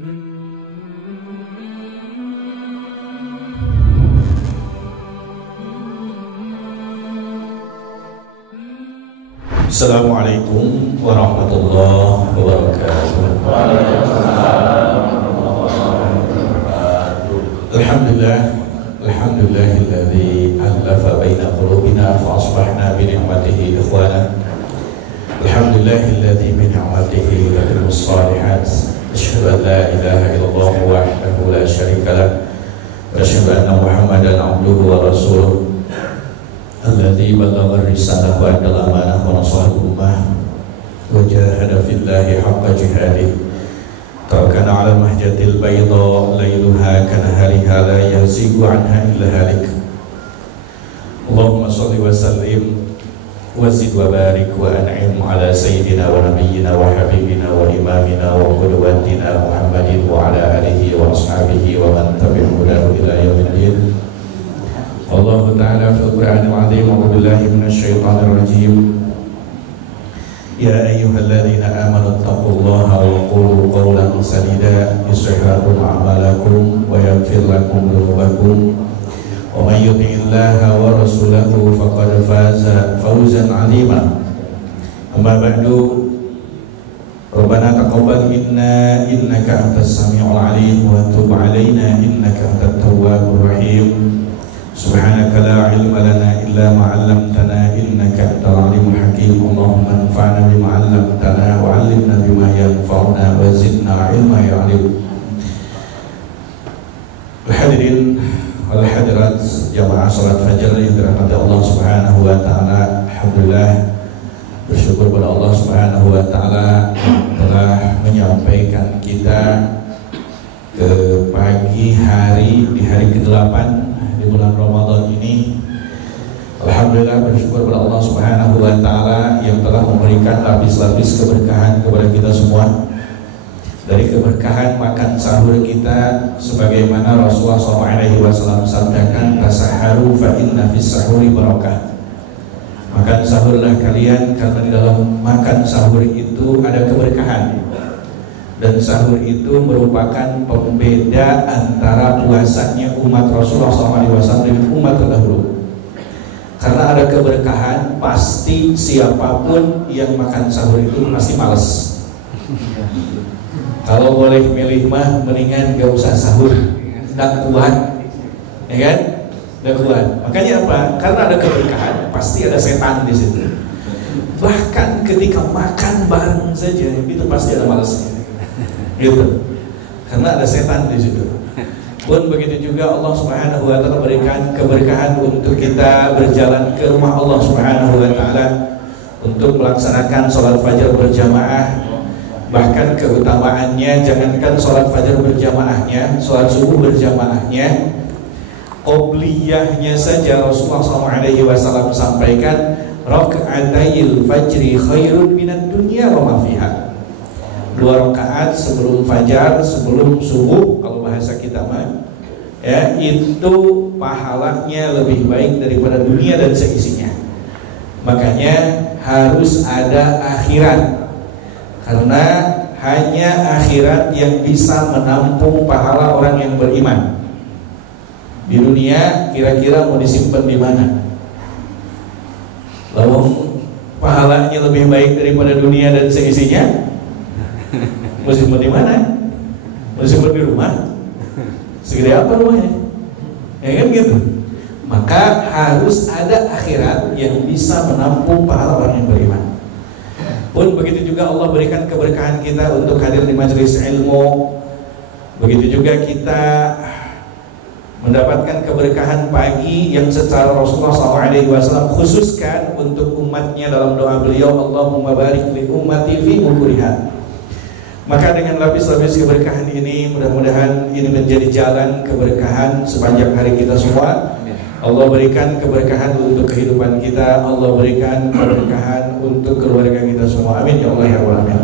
Assalamualaikum warahmatullahi wabarakatuh. Alhamdulillahilladzi alafa baina qulubina fa asbahna bi ni'matihi ikhwana. Alhamdulillahilladzi bi ni'matihi tatimmus shalihat. Asyhadu an la ilaha illallah wahdahu la syarika lah wa asyhadu anna Muhammadan abduhu wa rasuluh. Alladzi balagha risalah wa adal amanah wa nasahal ummah wa jahada fillahi haqqa jihadih. Tarakana ala mahjatil bayda layluha kanahariha la yazigu anha illa halik. Allahumma salli wa sallim wa zid wa barik wa an'im ala sayyidina wa nabiyyina wa habibina wa imamina wa qudwatina Muhammadin wa ala alihi wa ashabihi wa man tabi'ahu ila yaumiddin. Allah Ta'ala fil Qur'anil Azim. A'udzu billahi minasyaitonir rajim. Ya ayyuhalladzina amanu taqullaha wa qulu qawlan sadida yuslih lakum a'malakum wa yaghfir lakum dhunubakum wa may yuti'illaha wa rasulahu faqad faza fawzan 'azima. Amma ba'du. Rabbana taqabbal minna innaka antas samiul 'alim wa tub 'alaina innaka antat tawwabur rahim. Subhanaka la ilma lana illa ma 'allamtana innaka antal alimul hakim. Allahumma anfa'na bima 'allamtana wa 'allimna bima yanfa'una wa zidna ilma ya 'alim. Hadirin wal hadirat jamaah salat fajar yang dirahmati Allah Subhanahu wa taala. Alhamdulillah, bersyukur pada Allah Subhanahu wa taala telah menyampaikan kita ke pagi hari di hari ke-8 di bulan Ramadan ini. Alhamdulillah, bersyukur kepada Allah Subhanahu wa taala yang telah memberikan lapis-lapis keberkahan kepada kita semua. Dari keberkahan makan sahur kita, sebagaimana Rasulullah SAW sabdakan, tasaharu fa inna fis sahuri barakah. Makan sahurlah kalian karena di dalam makan sahur itu ada keberkahan. Dan sahur itu merupakan pembeda antara puasanya umat Rasulullah SAW dengan umat terdahulu. Karena ada keberkahan, pasti siapapun yang makan sahur itu pasti malas. Kalau boleh milih mah, mendingan gak usah sahur, gak kuat, ya kan? Gak kuat. Makanya apa? Karena ada keberkahan, pasti ada setan di situ. Bahkan ketika makan bareng saja, itu pasti ada malasnya. Gitu. Karena ada setan di situ. Pun begitu juga Allah Subhanahu wa taala berikan keberkahan untuk kita berjalan ke rumah Allah Subhanahu wa taala untuk melaksanakan sholat fajar berjamaah. Bahkan keutamaannya jangankan sholat fajar berjamaahnya, sholat subuh berjamaahnya, qobliyahnya saja Rasulullah SAW sampaikan, raka'atayil fajri khairun minad dunya wa ma fiha. 2 rakaat sebelum fajar, sebelum subuh, kalau bahasa kita mah, ya, itu pahalanya lebih baik daripada dunia dan seisinya. Makanya harus ada akhirat, karena hanya akhirat yang bisa menampung pahala orang yang beriman. Di dunia kira-kira mau disimpan di mana? Lalu pahalanya lebih baik daripada dunia dan seisinya, mau simpan di mana? Mau simpan di rumah? Segede apa rumahnya? Ya kan gitu. Maka harus ada akhirat yang bisa menampung pahala orang yang beriman. Pun begitu juga Allah berikan keberkahan kita untuk hadir di majelis ilmu. Begitu juga kita mendapatkan keberkahan pagi yang secara Rasulullah SAW khususkan untuk umatnya dalam doa beliau, Allahumma barik li ummati fi bukuriha. Maka dengan lapis-lapis keberkahan ini, mudah-mudahan ini menjadi jalan keberkahan sepanjang hari kita semua. Allah berikan keberkahan untuk kehidupan kita, Allah berikan keberkahan untuk keluarga kita semua. Amin ya Allah ya Rabbal alamin.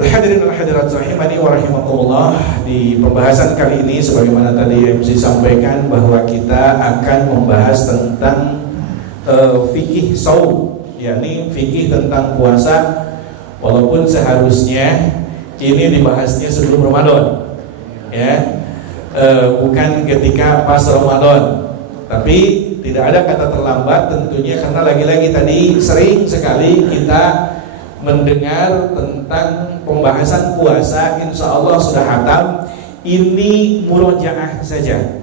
Hadirin wal hadirat rahimani wa rahimakumullah. Di pembahasan kali ini sebagaimana tadi MC sampaikan bahwa kita akan membahas tentang fikih saum, yakni fikih tentang puasa. Walaupun seharusnya ini dibahasnya sebelum Ramadan, ya, bukan ketika pas Ramadan. Tapi tidak ada kata terlambat tentunya, karena lagi-lagi tadi sering sekali kita mendengar tentang pembahasan puasa. Insya Allah sudah hatam, ini murojaah saja.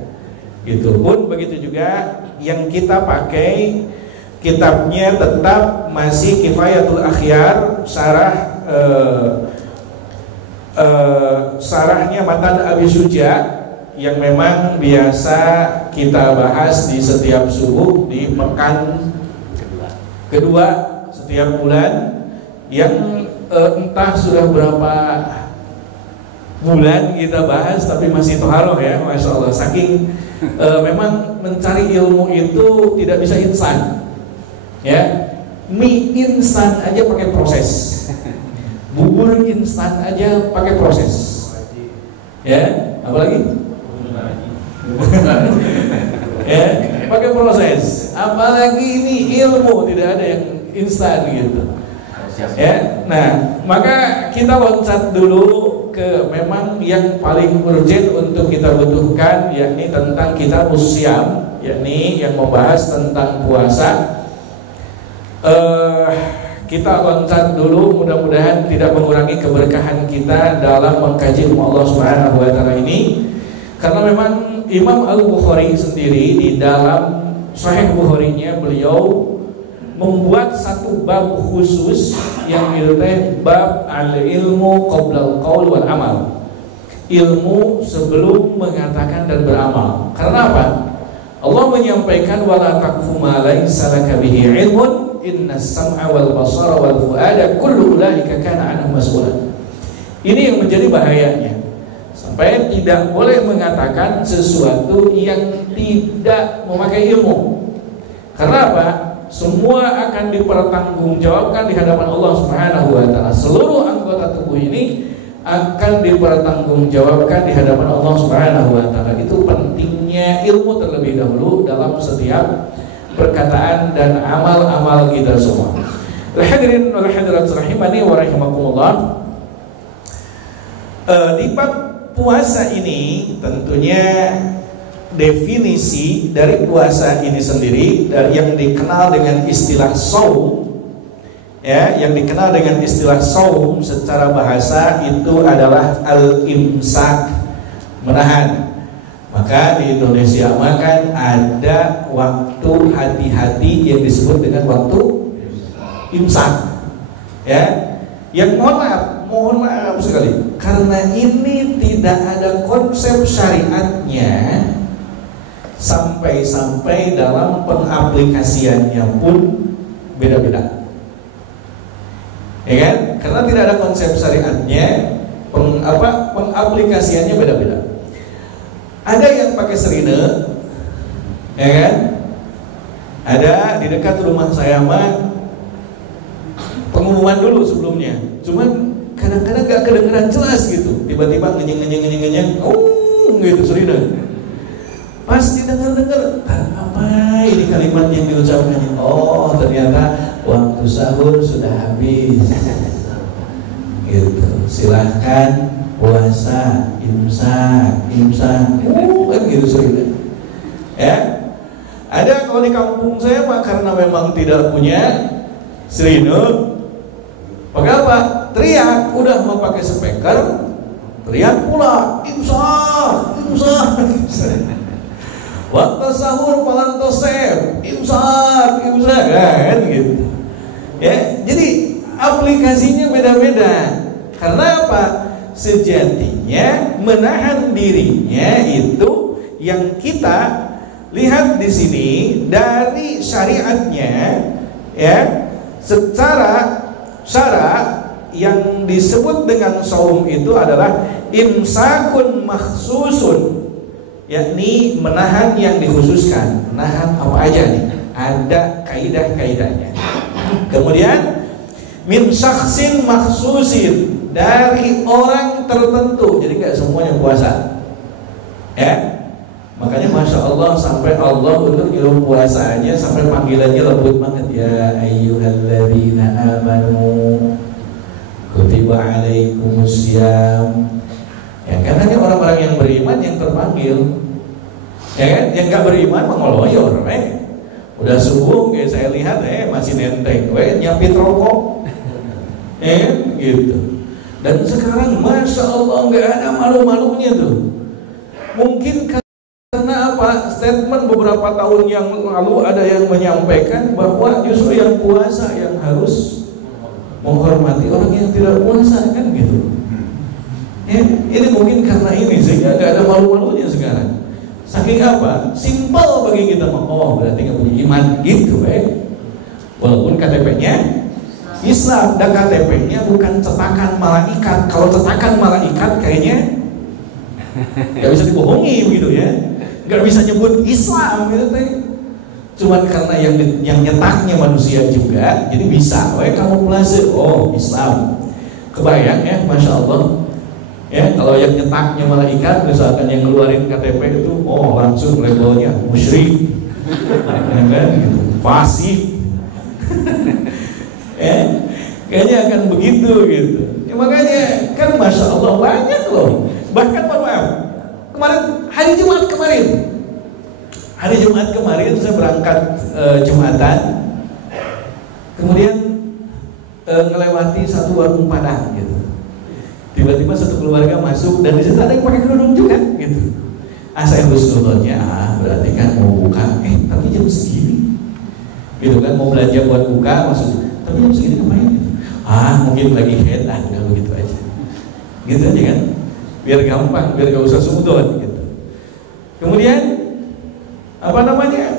Gitu pun begitu juga yang kita pakai kitabnya tetap masih Kifayatul Akhyar, sarahnya Matan Abi Suja, yang memang biasa kita bahas di setiap subuh di pekan kedua setiap bulan, yang entah sudah berapa bulan kita bahas tapi masih toharoh ya, Masya Allah. Saking memang mencari ilmu itu tidak bisa instan, ya. Mie instan aja pakai proses, bubur instan aja pakai proses, ya. Apalagi ya, pakai proses. Apalagi ini ilmu, tidak ada yang instan gitu. Ya, nah maka kita loncat dulu ke memang yang paling urgent untuk kita butuhkan, yakni tentang Kitabus Syam, yakni yang membahas tentang puasa. Kita loncat dulu, mudah-mudahan tidak mengurangi keberkahan kita dalam mengkaji ilmu Allah Subhanahu wa taala ini. Karena memang Imam Al-Bukhari sendiri di dalam Sahih Bukharinya beliau membuat satu bab khusus yang disebut bab al-ilmu qabla al-qaul wal amal. Ilmu sebelum mengatakan dan beramal. Karena apa? Allah menyampaikan wala taqfu ma laysa laka bihi ilmun innas sam'a wal basara wal fuada kullu ulaika kana anhu mas'ula. Ini yang menjadi bahayanya. Sampai tidak boleh mengatakan sesuatu yang tidak memakai ilmu. Karena apa? Semua akan dipertanggungjawabkan di hadapan Allah Subhanahu wa taala. Seluruh anggota tubuh ini akan dipertanggungjawabkan di hadapan Allah Subhanahu wa taala. Itu pentingnya ilmu terlebih dahulu dalam setiap perkataan dan amal-amal kita semua. Hadirin wal hadirat rahimani wa rahimakumullah. Di bab puasa ini tentunya definisi dari puasa ini sendiri, dari yang dikenal dengan istilah saum, ya, yang dikenal dengan istilah saum secara bahasa itu adalah al-imsak, menahan. Maka di Indonesia kan ada waktu hati-hati yang disebut dengan waktu imsak, ya. Yang mohon maaf sekali, karena ini tidak ada konsep syariatnya, sampai-sampai dalam pengaplikasiannya pun beda-beda, ya kan? Karena tidak ada konsep syariatnya, pengaplikasiannya beda-beda. Ada yang pakai serine, ya kan? Ada di dekat rumah saya mah pengumuman dulu sebelumnya, cuman kadang-kadang gak kedengeran jelas gitu, tiba-tiba ngenyeng, gitu serine. Pas didengar-dengar, apa ini kalimat yang diucapkan? Oh, ternyata waktu sahur sudah habis. Gitu. Silahkan puasa, imsak, kan gitu sering. Ya. Ada kalau di kampung saya mah karena memang tidak punya serine, pakai apa? Teriak, udah mau pakai speaker, teriak pula, imsak. Waktu sahur palantosep, imsak, kan gitu. Ya, jadi aplikasinya beda-beda. Karena apa? Sejatinya menahan dirinya itu yang kita lihat di sini dari syariatnya, ya, secara syarat yang disebut dengan saum itu adalah imsakun makhsusun, yakni menahan yang dikhususkan. Menahan apa aja nih? Ada kaidah-kaidahnya. Kemudian min syakhsin makhsusin, dari orang tertentu. Jadi nggak semuanya puasa, ya. Makanya Masya Allah, sampai Allah untuk ilmu puasanya sampai panggilannya lembut banget, ya ayyuhalladzina amanu kutiba kutiba alaikumusiyam. Ya kan hanya orang-orang yang beriman yang terpanggil. Ya kan, yang gak beriman mengoloyor, udah subuh kayak saya lihat masih nenteng, nyapit rokok, gitu. Dan sekarang masya Allah nggak ada malu-malunya tuh. Mungkin karena apa? Statement beberapa tahun yang lalu ada yang menyampaikan bahwa justru yang puasa yang harus menghormati orang yang tidak puasa, kan gitu. Ini mungkin karena ini sehingga nggak ada malu-malunya sekarang. Saking apa? Simpel bagi kita. Oh berarti nggak punya iman gitu, walaupun KTP-nya Islam dan KTP-nya bukan cetakan malaikat. Kalau cetakan malaikat kayaknya nggak bisa dibohongi begitu ya, nggak bisa nyebut Islam gitu teh. Cuman karena yang nyetaknya manusia juga, jadi bisa. Kamu puasa, oh Islam. Kebayang ya, masya Allah. Ya kalau yang nyetaknya malaikat, misalkan yang ngeluarin KTP itu, oh langsung labelnya musyrik, ya kan? Gitu. Fasik. Kayaknya akan begitu gitu. Ya, makanya kan masya Allah banyak loh. Bahkan maaf, kemarin hari Jumat kemarin saya berangkat Jumatan, kemudian ngelewati satu warung Padang gitu. Tiba-tiba satu keluarga masuk dan di situ ada yang pakai kerudung juga gitu. Saya husnudonnya, berarti kan mau buka, tapi jam segini, gitu kan, mau belanja buat buka maksudnya. Tapi jam segini kemarin gitu. Mungkin lagi head, udah begitu aja. Gitu aja kan. Biar gampang, biar gak usah sudon gitu. Kemudian apa namanya?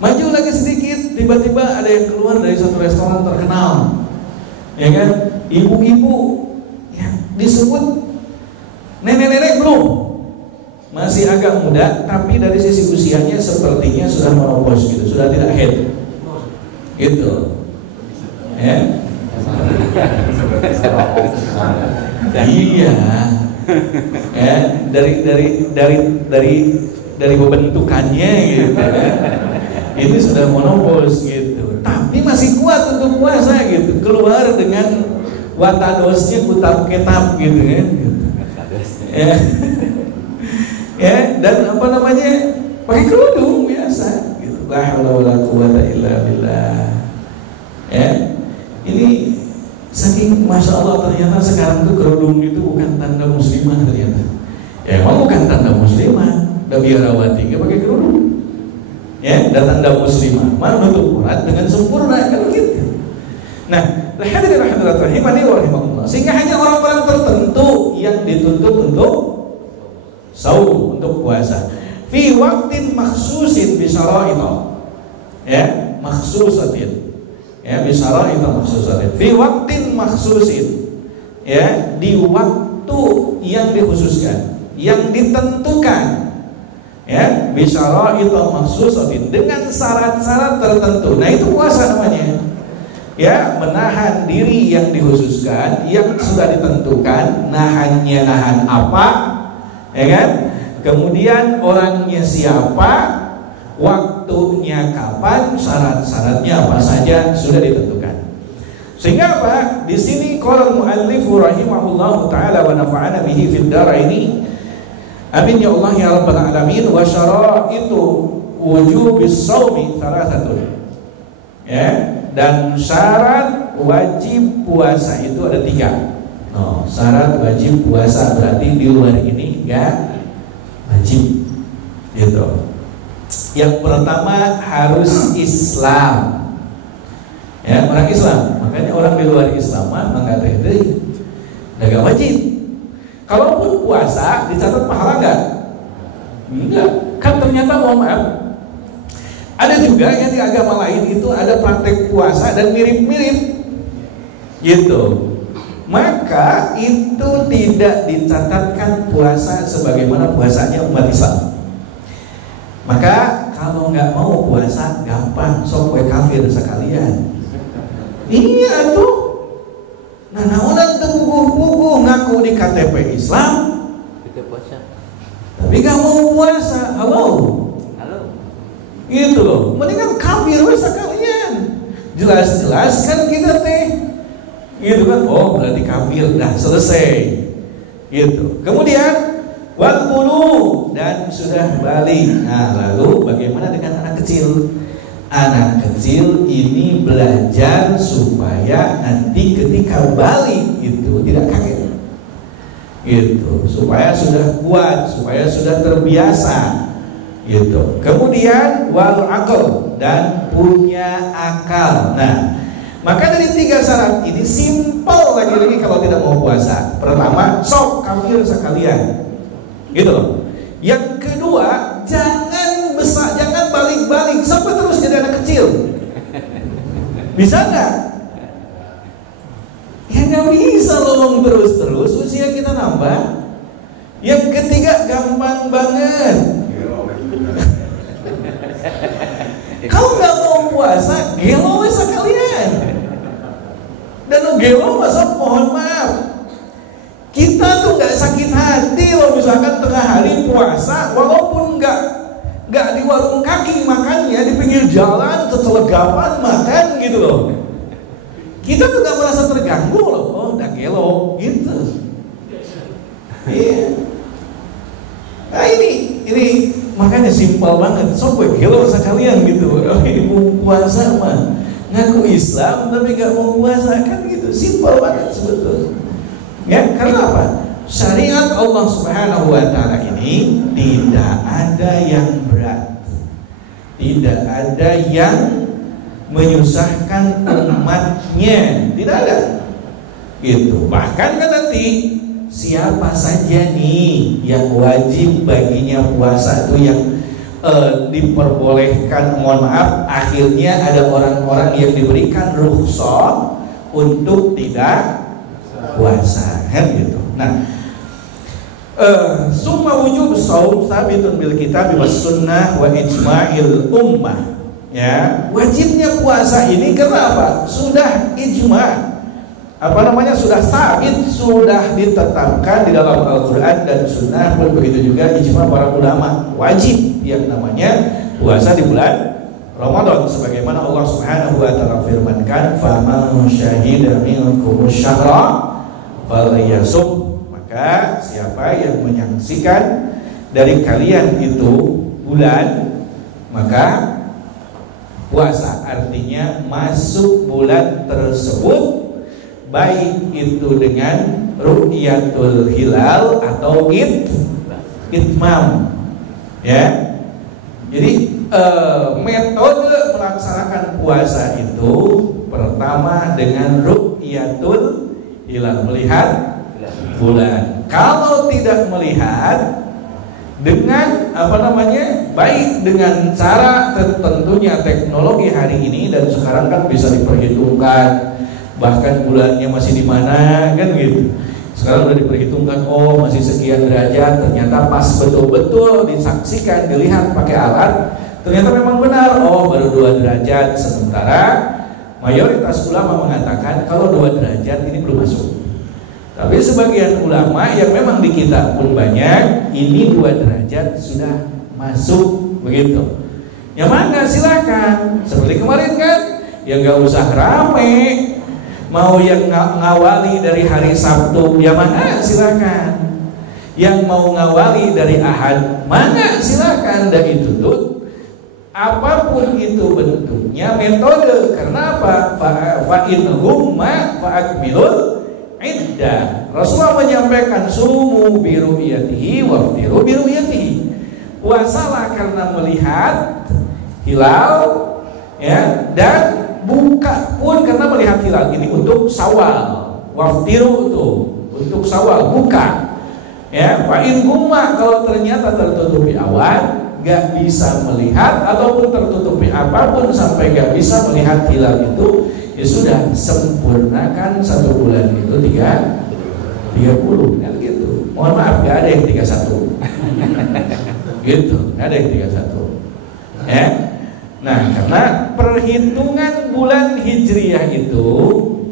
Maju lagi sedikit, tiba-tiba ada yang keluar dari satu restoran terkenal. Ya kan? Ibu-ibu ya, disebut nenek-nenek belum. Masih agak muda, tapi dari sisi usianya sepertinya sudah menopos gitu, sudah tidak head. Gitu. Ya. Iya. Ya, dari bentukannya gitu. Ini sudah monopos gitu. Tapi masih kuat untuk puasa gitu. Keluar dengan watadosnya kutab ketap gitu kan. Ya. Ya, dan apa namanya? Pakai kerudung biasa gitu. La haula wala quwata illa billah. Ya. Ini saking masya Allah ternyata sekarang tuh kerudung itu bukan tanda muslimah ternyata. Ya emang bukan tanda muslimah. Dan biarawati nggak pakai kerudung. Ya, dan tanda muslimah. Mana nutup aurat dengan sempurna kan gitu. Nah, hadirin hadirat rahimani wa rahimakumullah. Sehingga hanya orang-orang tertentu yang dituntut untuk saum, untuk puasa. Fi waqtin makhsusin bi syara'ita. Ya, makhsusatin. Ya, bi syara'ita makhsusatin. Fi waqtin makhsusin. Ya, di waktu yang dikhususkan, yang ditentukan. Ya, bi syara'ita makhsusatin, dengan syarat-syarat tertentu. Nah, itu puasa namanya. Ya, menahan diri yang dikhususkan, yang sudah ditentukan, nahannya nahan apa? Ya kan? Kemudian orangnya siapa, waktunya kapan, syarat-syaratnya apa saja sudah ditentukan. Sehingga apa? Di sini qala al-muallif rahimahullahu taala wa nafa'ana bihi fid dharaini. Amin ya Allah ya rabbal alamin. Wa syara'itu wujubis shaumi thalathatun. Ya, dan syarat wajib puasa itu ada 3. Syarat wajib puasa berarti di luar ini enggak wajib gitu. Yang pertama harus Islam. Ya, orang Islam. Makanya orang di luar Islam mah enggak enggak wajib. Kalaupun puasa dicatat pahala enggak? Enggak. Kan ternyata maaf, ada juga yang di agama lain itu ada praktek puasa dan mirip-mirip gitu. Maka itu tidak dicatatkan puasa sebagaimana puasanya umat Islam. Maka kalau nggak mau puasa gampang, sok we kafir sekalian. Iya tuh. Nah, naunan tunggu ngaku di KTP Islam, tapi nggak mau puasa. Halo. Gitu loh. Mendingan kafir we sekalian. Jelas-jelas kan kita teh gitu kan, oh berarti kafir, dah selesai gitu. Kemudian waqulu, dan sudah balik. Nah, lalu bagaimana dengan anak kecil? Anak kecil ini belajar supaya nanti ketika balik itu tidak kaget gitu, supaya sudah kuat, supaya sudah terbiasa gitu. Kemudian wal aql, dan punya akal. Nah, maka dari 3 syarat ini simpel lagi-lagi kalau tidak mau puasa. Pertama, sok kafir sekalian, gitu loh. Yang kedua, jangan besar, jangan balik-balik sampai terus jadi anak kecil. Bisa nggak? Ya nggak bisa loh terus-terus, usia kita nambah. Yang ketiga, gampang banget. Kalau nggak mau puasa, gelo sekalian. Dan gelo masa mohon maaf, kita tuh nggak sakit hati loh misalkan tengah hari puasa, walaupun nggak di warung kaki makannya, di pinggir jalan celegapan makan gitu loh. Kita tuh nggak merasa terganggu loh, oh udah gelo gitu. Iya. Nah ini makanya simpel banget, sobat gelo sekalian gitu. Oh, ini mau puasa mah ngaku Islam tapi gak mau puasa, kan gitu. Simpel banget sebetulnya. Ya, karena apa? Syariat Allah Subhanahu wa taala ini tidak ada yang berat. Tidak ada yang menyusahkan umatnya, tidak ada. Gitu. Bahkan kan nanti siapa saja nih yang wajib baginya puasa itu yang diperbolehkan, mohon maaf, akhirnya ada orang-orang yang diberikan rukhsah untuk tidak puasa, kan gitu. Nah, summa wujub shaum tsabitun bil kitab was sunnah wa ijma'il ummah. Ya, wajibnya puasa ini karena apa? Sudah ijma', sudah sabit, sudah ditetapkan di dalam Al-Quran dan Sunnah, pun begitu juga ijma para ulama, wajib yang namanya puasa di bulan Ramadan, sebagaimana Allah Subhanahu wa taala firmankan, faman syahida minkum syahra falyasum, maka siapa yang menyaksikan dari kalian itu bulan, maka puasa. Artinya masuk bulan tersebut, baik itu dengan ru'yatul hilal atau itmam, ya. Jadi metode melaksanakan puasa itu pertama dengan ru'yatul hilal, melihat bulan. Kalau tidak melihat, dengan baik dengan cara tentunya teknologi hari ini, dan sekarang kan bisa diperhitungkan bahkan bulannya masih di mana, kan gitu. Sekarang udah diperhitungkan, oh masih sekian derajat, ternyata pas betul-betul disaksikan, dilihat pakai alat, ternyata memang benar, oh baru 2 derajat. Sementara mayoritas ulama mengatakan kalau 2 derajat ini belum masuk. Tapi sebagian ulama yang memang di kitab pun banyak, ini 2 derajat sudah masuk, begitu. Yang mana silakan, seperti kemarin kan, yang nggak usah rame. Mau yang ngawali dari hari Sabtu, ya mana silakan. Yang mau ngawali dari Ahad, mana silakan. Dan itu tuh apapun itu bentuknya, metode. Karena apa? Fa'in humma fa'akmilul iddah. Rasulullah menyampaikan sumu biru'yatihi waftiru biru'yatihi. Puasalah karena melihat hilal, ya, dan buka pun karena melihat hilal. Ini untuk Syawal. Waftiru itu untuk Syawal, buka. Ya, fa'in gumma, kalau ternyata tertutupi awan, gak bisa melihat ataupun tertutupi apapun sampai gak bisa melihat hilal itu, ya sudah, sempurnakan 1 bulan itu 30, kan gitu. Mohon maaf, gak ada yang 31. Gitu, gak ada yang 31. Ya. Nah, karena perhitungan bulan Hijriah itu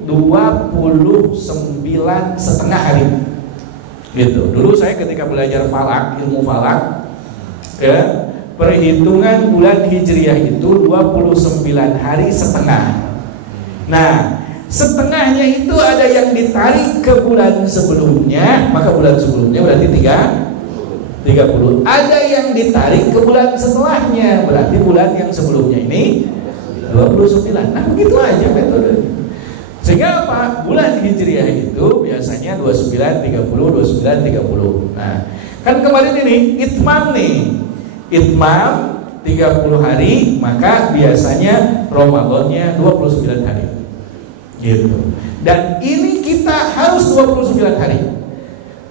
29,5 hari. Gitu. Dulu saya ketika belajar falak, ilmu falak, ya, perhitungan bulan Hijriah itu 29,5 hari. Nah, Setengahnya itu ada yang ditarik ke bulan sebelumnya, maka bulan sebelumnya berarti 30. Ada yang ditarik ke bulan setelahnya, berarti bulan yang sebelumnya ini 29. Nah begitu aja metode. Sehingga apa? Bulan Hijriah itu biasanya 29, 30, 29, 30. Nah kan kemarin ini Itmam nih, Itmam 30 hari, maka biasanya Ramadannya 29 hari gitu. Dan ini kita harus 29 hari.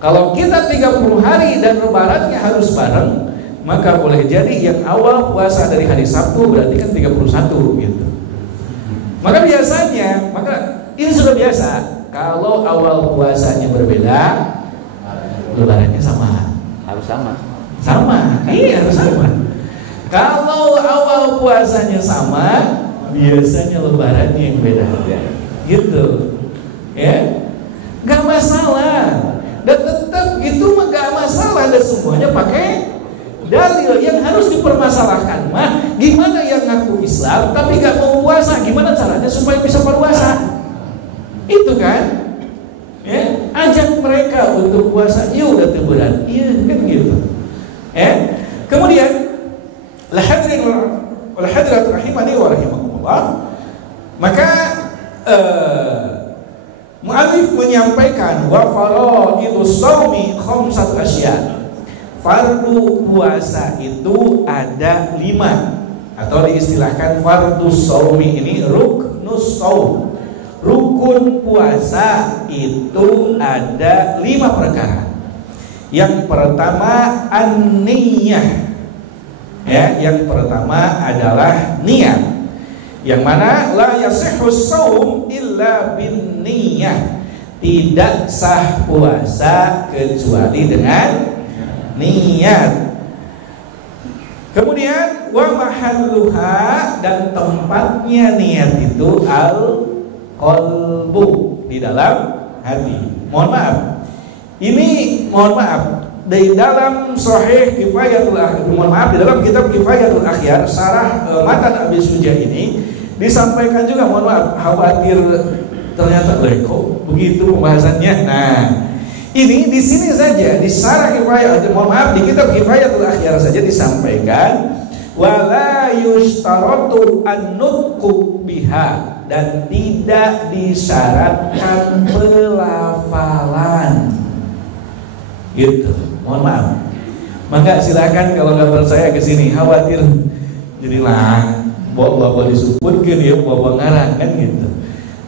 Kalau kita 30 hari dan lebarannya harus bareng, maka boleh jadi yang awal puasa dari hari Sabtu berarti kan 31 gitu. Maka biasanya, maka ini sudah biasa, kalau awal puasanya berbeda, lebarannya sama. Harus sama. Sama, iya harus sama. Kalau awal puasanya sama, biasanya lebarannya yang beda. Gitu, ya, nggak masalah. Dan tetap itu nggak masalah. Dan semuanya pakai dalil. Yang harus dipermasalahkan mah gimana yang ngaku Islam tapi nggak mau puasa, gimana caranya supaya bisa berpuasa? Itu kan, ya, ajak mereka untuk puasa. Iya udah teguran, iya kan gitu. Kemudian hadirat rahimani wa rahimakumullah. Maka mu'allif menyampaikan wa faraidus shaumi khamsat asya. Fardu puasa itu ada 5, atau diistilahkan fardus shaumi ini ruknus shaum. Rukun puasa itu ada 5 perkara. Yang pertama an-niyah. Ya, yang pertama adalah niat. Yang mana la yasihhus shaum illa bin niyah. Tidak sah puasa kecuali dengan niat. Kemudian wa mahalluha, dan tempatnya niat itu al-qalbu, di dalam hati. Mohon maaf. Di dalam Sahih Kifayatul Akhyar, mohon maaf, di dalam kitab Kifayatul Akhyar Syarah Matan Abi Suja ini disampaikan juga, mohon maaf, khawatir ternyata kok begitu pembahasannya. Nah, ini di sini saja di Syarah Kifayatul, mohon maaf, di kitab Kifayatul Akhyar saja disampaikan wala yustaratu an-nutqu biha, dan tidak disyaratkan pelafalan. Gitu. Mohon maaf. Maka silakan kalau nggak percaya ke sini, khawatir jadilah bawa disebutkan ya, bawa ngarang kan gitu.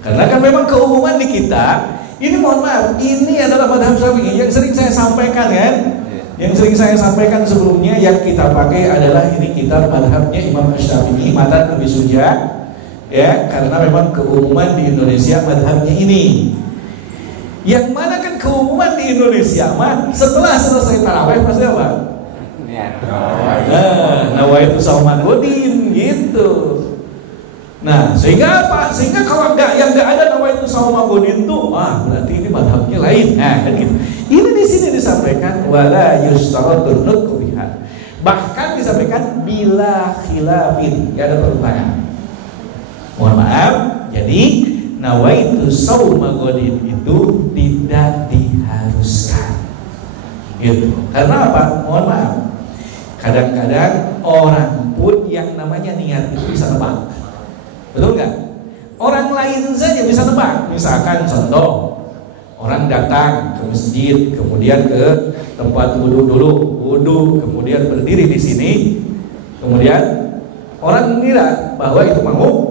Karena kan memang keumuman di kita ini, mohon maaf, ini adalah madhab Syafi'i yang sering saya sampaikan kan. Yang sering saya sampaikan sebelumnya, yang kita pakai adalah ini kitab madhabnya Imam Syafi'i, Matan Abi Suja, ya, karena memang keumuman di Indonesia madhabnya ini. Yang mana kan keumuman di Indonesia mah setelah selesai tarawih pasti apa? Nawaitu sauman godin gitu. Nah, sehingga apa? Sehingga kalau yang nggak ada nawaitu sauman godin tuh, berarti ini madhabnya lain. Nah, kan gitu. Ini di sini disampaikan wala yustaratu nutqu biha. Bahkan disampaikan bila khilafin. Ya, ada pertanyaan. Mohon maaf. Jadi nawaitu sauma godin itu tidak diharuskan gitu. Karena apa? Mohon maaf, kadang-kadang orang pun yang namanya niat itu bisa nebak. Betul nggak? Orang lain saja bisa nebak. Misalkan contoh, orang datang ke masjid, kemudian ke tempat wudhu, kemudian berdiri di sini, kemudian orang mengira bahwa itu mau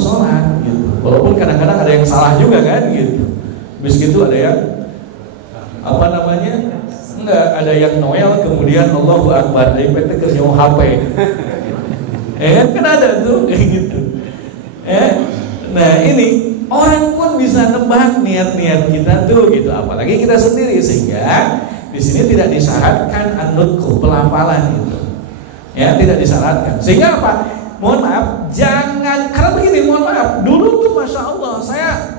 sholat gitu. Walaupun kadang-kadang ada yang salah juga kan gitu. Habis gitu ada yang enggak, ada yang Noel kemudian Allahu Akbar, dari PT kerja HP. Kan ada tuh kayak gitu. Nah, ini orang pun bisa nebak niat-niat kita tuh gitu, apalagi kita sendiri, sehingga di sini tidak disyaratkan an-nutqu, pelafalan itu. Ya, tidak disyaratkan. Sehingga apa? Mohon maaf, jangan, karena begini, mohon maaf, dulu tuh Masya Allah, saya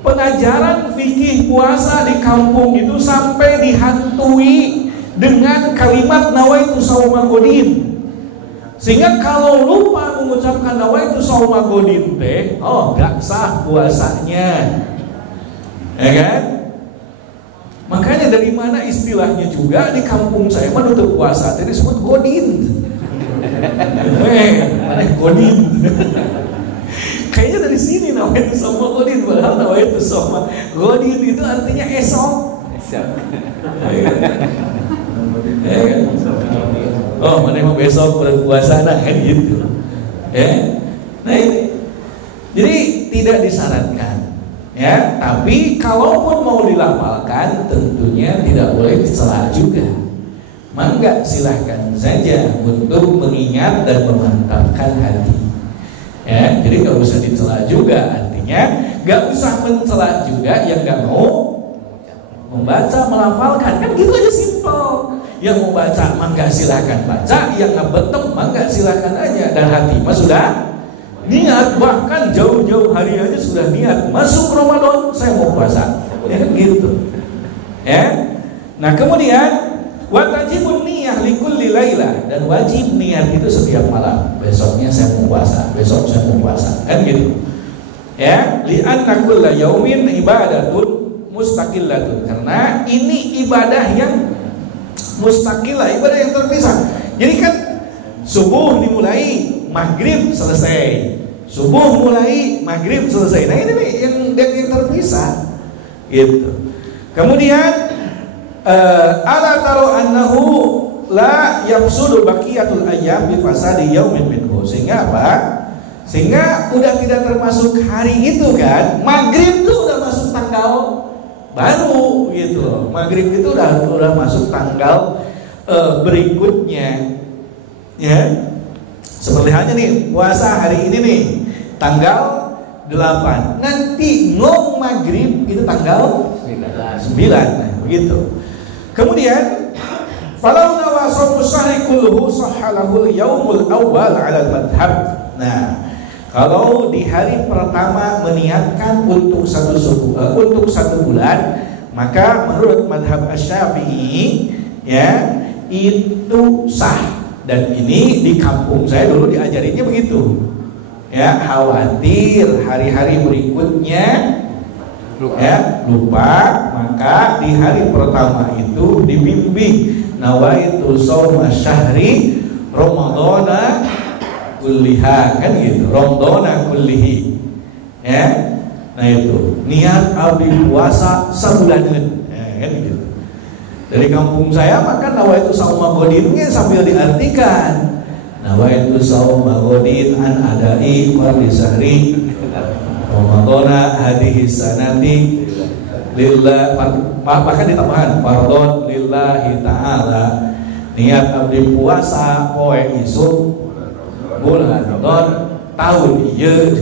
pengajaran fikih puasa di kampung itu sampai dihantui dengan kalimat nawaitu sauman godin. Sehingga kalau lupa mengucapkan nawaitu shauma godin teh, gak sah puasanya. Ya kan? Makanya dari mana istilahnya juga di kampung saya menutup puasa tadi disebut godin. Mana godin? Kayaknya dari sini nawaitu shauma godin, padahal nawaitu shauma godin itu artinya esok. Ya kan? Mana mau besok berpuasa kan gitu. Nah ini, jadi tidak disyaratkan, ya. Tapi kalaupun mau dilafalkan, tentunya tidak boleh dicela juga. Mangga silahkan saja untuk mengingat dan memantapkan hati. Ya, jadi nggak usah dicela juga, artinya nggak usah mencela juga yang nggak mau membaca melafalkan, kan gitu aja simpel. Yang mau baca mangga silahkan baca, yang nggak betem mangga silahkan aja, dan hati mah sudah niat, bahkan jauh-jauh hari aja sudah niat masuk Ramadan saya mau puasa, ya kan gitu. Ya, nah kemudian watajibun niyah likulli lailah, dan wajib niat itu setiap malam. Besoknya saya mau puasa, besok saya mau puasa, kan gitu. Ya, li'anna kulla yaumin ibadatun mustaqillatun, karena ini ibadah yang mustaqilah, ibadah yang terpisah. Jadi kan subuh dimulai, maghrib selesai, subuh mulai, maghrib selesai. Nah ini nih yang terpisah, gitu. Kemudian ala taro annahu la yafsudu baqiyatul ayyam bi fasadi yaumin minhu. Sehingga apa? Sehingga udah tidak termasuk hari itu kan. Maghrib tuh udah masuk tanggal baru gitu loh. Maghrib itu udah masuk tanggal berikutnya, ya. Seperti halnya nih puasa hari ini nih tanggal 8, nanti ngom maghrib itu tanggal 9, nah, begitu. Kemudian falau nawasamu syahri kulluhu sahhalahu yaumul awal 'ala al-madhhab. Nah, kalau di hari pertama meniatkan untuk satu bulan, maka menurut madhab Asy-Syafi'i, ya, itu sah. Dan ini di kampung saya dulu diajarinnya begitu. Ya, khawatir hari-hari berikutnya lupa, maka di hari pertama itu dibimbing nawaitu shauma syahri ramadhana kulliha, kan gitu, ramadhana kullihi, ya. Nah itu niat abdi puasa sabulaneun, ya, kan gitu. Dari kampung saya maka nawaitu shauma godinnya sambil diartikan, nawaitu shauma godin an adai fardhi syahri ramadhana hadhihi sanati lillah, bahkan ditambahan fardhon lillahi ta'ala, niat abdi puasa poe isuk bulan Ramadan tahun ieu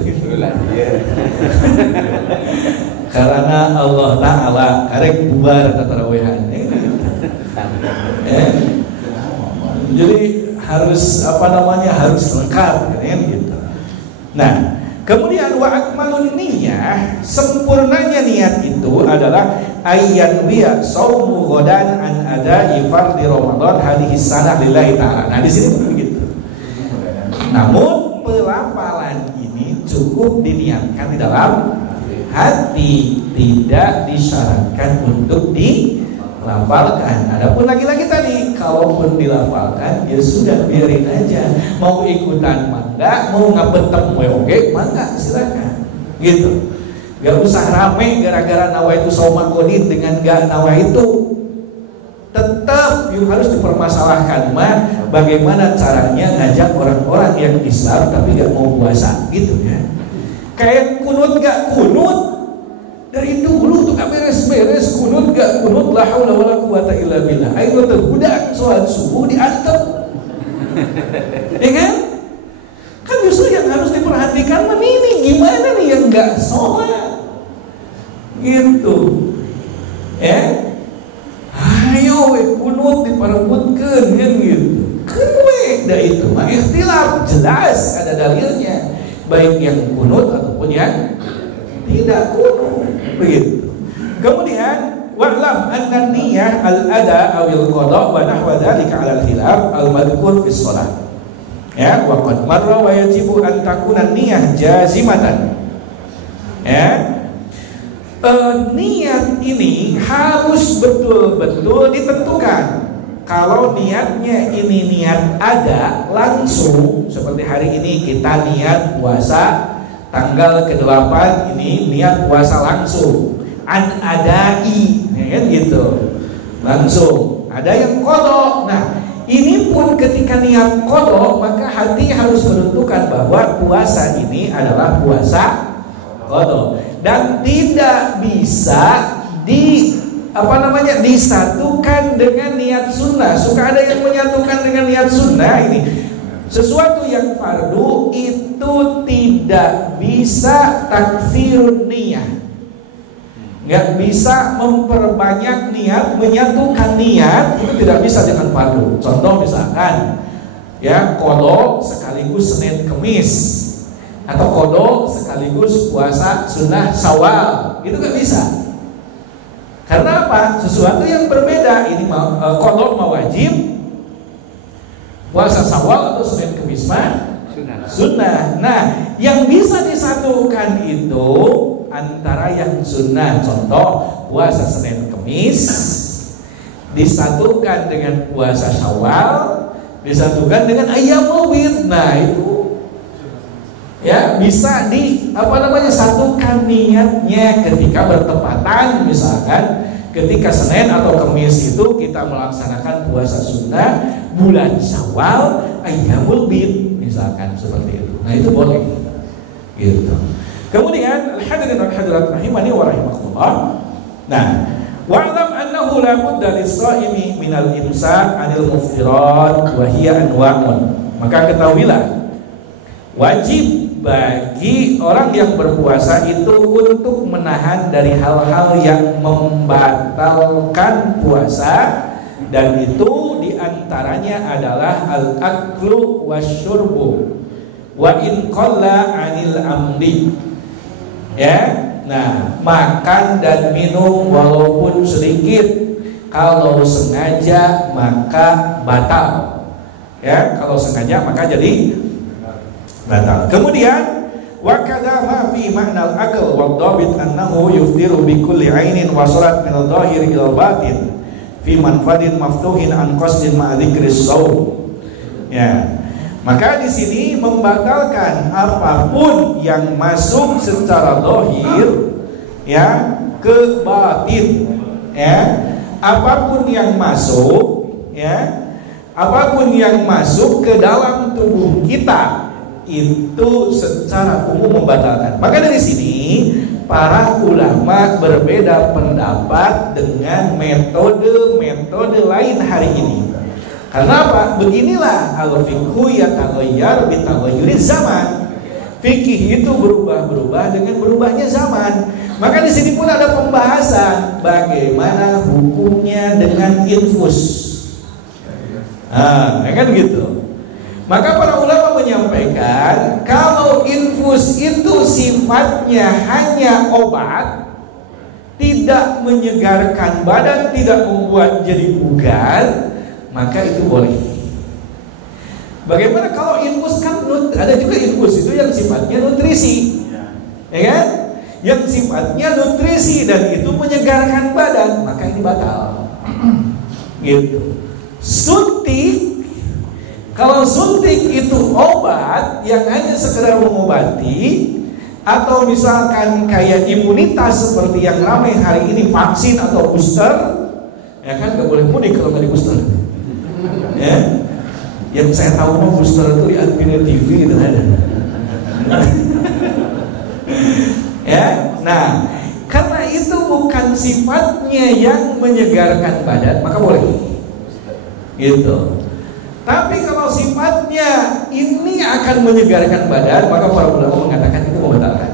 karena Allah Ta'ala karek bubar tatarawihan. Jadi harus harus lengkap kan gitu. Nah, kemudian wa akmalun niyyah, sempurnanya niat itu adalah ayyan wiya shaumu ghadan an ada'i fardhi Ramadan hadhihi sanah lillahi ta'ala. Nah, di sini begitu. Namun pelafalan ini cukup diniatkan di dalam hati, tidak disyaratkan untuk dilafalkan. Adapun lagi-lagi tadi, kalaupun dilafalkan ya sudah, biarin aja. Mau ikutan mangga, mau ngabetem oke mangga silakan. Gitu. Gak usah rame gara-gara nawaitu shauma godin dengan gak nawaitu. Tetap yang harus dipermasalahkan mah bagaimana caranya ngajak orang-orang yang Islam tapi gak mau puasa, gitu ya. Kayak kunut gak kunut, dari dulu tuh gak beres-beres, kunut gak kunut, la haula wala quwata illa billah. Ayo terbudak sholat subuh diantem, ya kan? Kan justru yang harus diperhatikan mah ini gimana nih yang gak sholat, gitu, ya. Ayo kunut diparebutkeun kan gitu. Kan dah itu mah ikhtilaf, jelas ada dalilnya, baik yang kunut ataupun yang tidak kunut, begitu. Kemudian wa'lam anna niyyah al-ada awil qada wa nahwa dzalika 'ala al-khilaf al-madhkur fi shalah. Ya, wa qad marra wa yajibu an takuna niyah jazimatan. Ya. Niat ini harus betul-betul ditentukan. Kalau niatnya ini niat ada langsung, seperti hari ini kita niat puasa tanggal ke-8 ini niat puasa langsung, adai, ya kan gitu, langsung. Ada yang qadha. Nah, ini pun ketika niat qadha, maka hati harus menentukan bahwa puasa ini adalah puasa qadha. Dan tidak bisa disatukan dengan niat sunnah. Suka ada yang menyatukan dengan niat sunnah. Ini sesuatu yang fardu itu tidak bisa takfirun niyah, nggak bisa memperbanyak niat, menyatukan niat itu tidak bisa dengan fardu. Contoh misalkan ya, qadha sekaligus Senin Kemis, atau qadha sekaligus puasa sunnah Syawal, itu gak bisa. Karena apa? Sesuatu yang berbeda. Ini qadha mau wajib, puasa Syawal atau Senin Kemis mah sunnah. Nah, yang bisa disatukan itu antara yang sunnah. Contoh, puasa Senin Kemis disatukan dengan puasa Syawal, disatukan dengan ayyamul bid. Nah, itu ya bisa satukan niatnya ketika bertepatan. Misalkan ketika Senin atau Kamis itu kita melaksanakan puasa sunnah bulan Syawal, ayyamul bid, misalkan seperti itu. Nah, itu boleh gitu. Kemudian hadirin wal hadirat rahimani wa rahimakumullah. Nah, wa'lam annahu la budda lis-shaimi minal imsak 'anil muftirat wa hiya anwa'un. Maka ketahuilah, wajib bagi orang yang berpuasa itu untuk menahan dari hal-hal yang membatalkan puasa, dan itu diantaranya adalah al-aklu wasyurbu wa in qalla 'anil amdi. Ya, nah, makan dan minum walaupun sedikit, kalau sengaja maka batal. Ya, kalau sengaja maka jadi batal. Kemudian wa kadza ma fi ma'na al-aql wa dhabit annahu yuftiru bi kulli 'ainin wa salat min al-dhahir ila al-batin fi manfadin maftuhin an qasdin ma dzikri shaum. Ya. Maka di sini membatalkan apapun yang masuk secara zahir ya ke batin. Ya. Apapun yang masuk ya, apapun yang masuk ke dalam tubuh kita itu secara umum membatalkan. Maka dari sini para ulama berbeda pendapat dengan metode lain hari ini. Karena apa? Beginilah al-fiqhu yataghayyar bi taghayyuriz zaman. Fikih itu berubah-berubah dengan berubahnya zaman. Maka di sini pun ada pembahasan bagaimana hukumnya dengan infus. Kan gitu. Maka para ulama menyampaikan kalau infus itu sifatnya hanya obat, tidak menyegarkan badan, tidak membuat jadi bugar, maka itu boleh. Bagaimana kalau infus? Kan ada juga infus itu yang sifatnya nutrisi, ya kan? Yang sifatnya nutrisi dan itu menyegarkan badan, maka ini batal. Gitu. Suntik, kalau suntik itu obat yang hanya sekedar mengobati, atau misalkan kayak imunitas seperti yang ramai hari ini vaksin atau booster, ya kan nggak boleh mudik kalau nggak di booster. Ya, yang saya tahu mah booster itu di Advina TV gitu ada. Ya, nah karena itu bukan sifatnya yang menyegarkan badan, maka boleh. Gitu. Tapi kalau sifatnya ini akan menyegarkan badan, maka para ulama mengatakan itu membatalkan.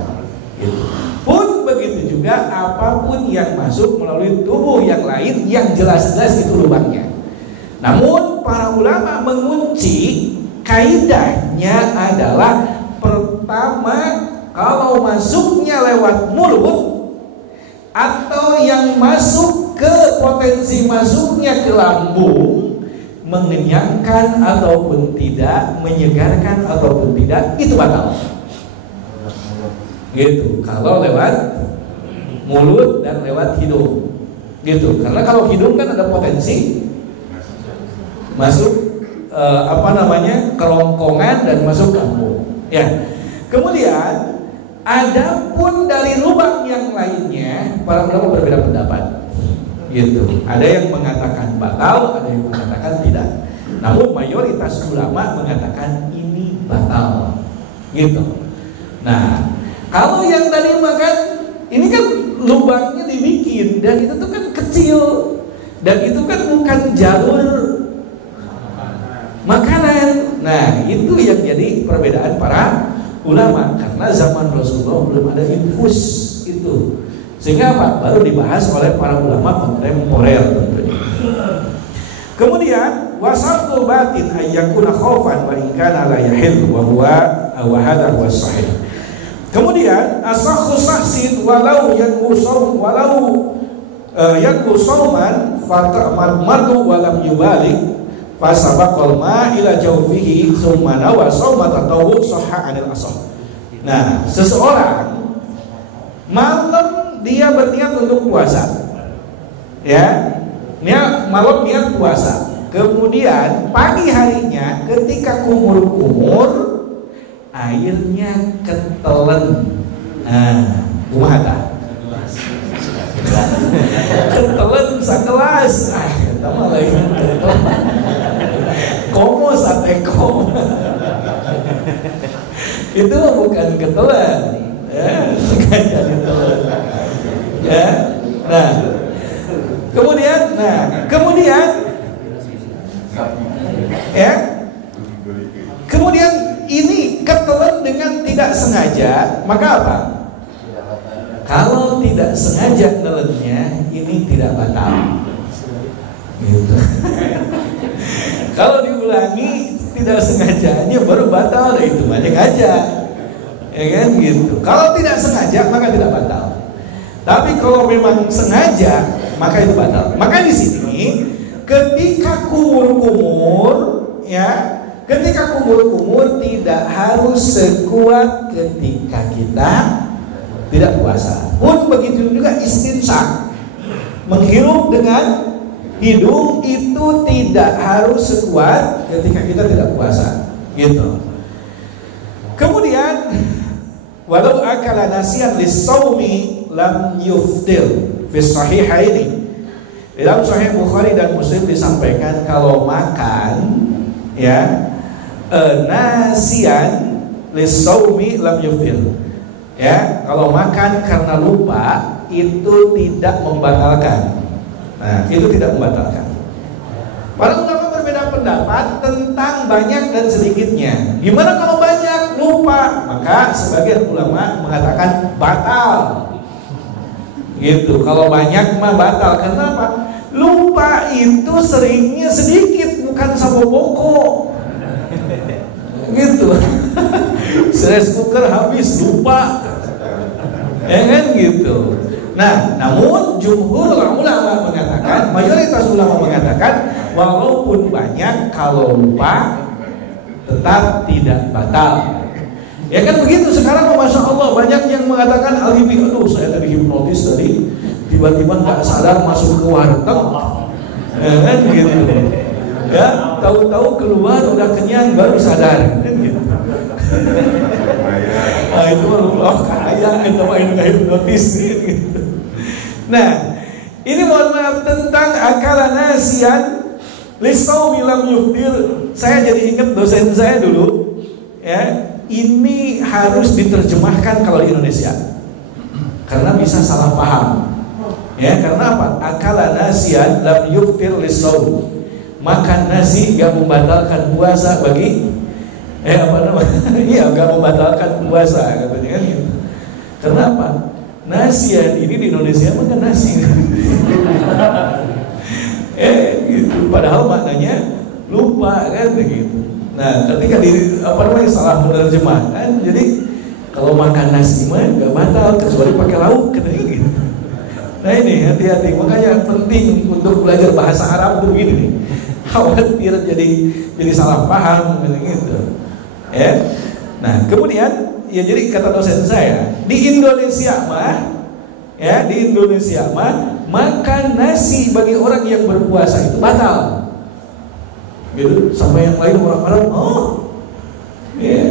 Gitu. Pun begitu juga apapun yang masuk melalui tubuh yang lain yang jelas-jelas itu lubangnya. Namun para ulama mengunci kaidahnya adalah pertama, kalau masuknya lewat mulut atau yang masuk ke potensi masuknya ke lambung, mengenyangkan ataupun tidak, menyegarkan ataupun tidak, itu batal. Gitu. Kalau lewat mulut dan lewat hidung. Gitu. Karena kalau hidung kan ada potensi masuk kerongkongan dan masuk lambung. Ya. Kemudian adapun dari lubang yang lainnya, para ulama berbeda pendapat. Gitu. Ada yang mengatakan batal, ada yang mengatakan tidak. Namun mayoritas ulama mengatakan ini batal. Gitu. Nah, kalau yang tadi makan, ini kan lubangnya dibikin dan itu tuh kan kecil dan itu kan bukan jalur makanan. Nah, itu yang jadi perbedaan para ulama karena zaman Rasulullah belum ada infus itu. Sehingga apa? Baru dibahas oleh para ulama kontemporer tentunya. Kemudian wasartu batin ayyakuna khaufan wa in kana la yahil wa huwa wa hadha huwa sahih. Kemudian asakhu sahsin walau yanqusum walau yanqusuman fatamadu walam yubalik fasabaqal ma ila jawfihi thumma nawa sawma tatawu sahha anil asah. Nah, seseorang malam dia berniat untuk puasa, ya, malam niat puasa. Kemudian pagi harinya ketika kumur-kumur airnya ketelen. Nah, kumaha ketelen sakelas. Eta mah lain. Komo sateko. Itu bukan ketelen. Ya, bukan jadi telen. Ya. Nah, kemudian ya. Kemudian ini ketelan dengan tidak sengaja, maka apa? Kalau tidak sengaja nelennya, ini tidak batal. Gitu. Kalau diulangi tidak sengajanya baru batal, itu banyak aja. Ya kan gitu. Kalau tidak sengaja maka tidak batal. Tapi kalau memang sengaja maka itu batal. Maka di sini ketika kumur-kumur, ya, ketika kumur-kumur tidak harus sekuat ketika kita tidak puasa. Pun begitu juga istinsak, menghirup dengan hidung itu tidak harus sekuat ketika kita tidak puasa. Gitu. Kemudian walau akala nasiyan lis-shaumi lam yuftir fi sahihaini. Dalam Sahih Bukhari dan Muslim disampaikan kalau makan, ya, nasiyan lis-shaumi lam yuftir. Ya, kalau makan karena lupa itu tidak membatalkan. Nah, itu tidak membatalkan. Para ulama berbeda pendapat tentang banyak dan sedikitnya. Gimana kalau banyak lupa? Maka sebagian ulama mengatakan batal. Gitu. Kalau banyak mah batal. Kenapa? Lupa itu seringnya sedikit, bukan saboboko. Gitu. Rice cooker habis, lupa. Ya kan gitu. Nah, namun jumhur ulama mengatakan, mayoritas ulama mengatakan, walaupun banyak kalau lupa tetap tidak batal. Ya kan begitu sekarang, masya Allah banyak yang mengatakan alibi, aduh saya tadi hipnotis tadi, tiba-tiba nggak sadar masuk ke warteg, ya kan gitu. Ya, tahu-tahu keluar udah kenyang baru sadar, kan gitu. Nah, itu mah kaya, itu mah hipnotis gitu. Nah, ini mohon maaf tentang akala nasiyan lis-shaumi lam yuftir. Saya jadi ingat dosen saya dulu. Ya, ini harus diterjemahkan kalau di Indonesia. Karena bisa salah paham. Ya, karena apa? Akala nasiyan lam yuftir lis-shaum. Makan nasi enggak membatalkan puasa bagi iya, enggak membatalkan puasa katanya kan gitu. Kenapa? Nasian ini di Indonesia bukan nasi. Gitu. Padahal maknanya lupa kan begitu. Nah, ketika salah menerjemahkan, jadi kalau makan nasi mah enggak batal kecuali pakai lauk katanya gitu. Nah, ini hati-hati, makanya penting untuk belajar bahasa Arab tuh begini nih. khawatir jadi salah paham gitu. Ya. Nah, kemudian ya jadi kata dosen saya, di Indonesia mah makan nasi bagi orang yang berpuasa itu batal. Gitu, sampai yang lain orang Arab, ya.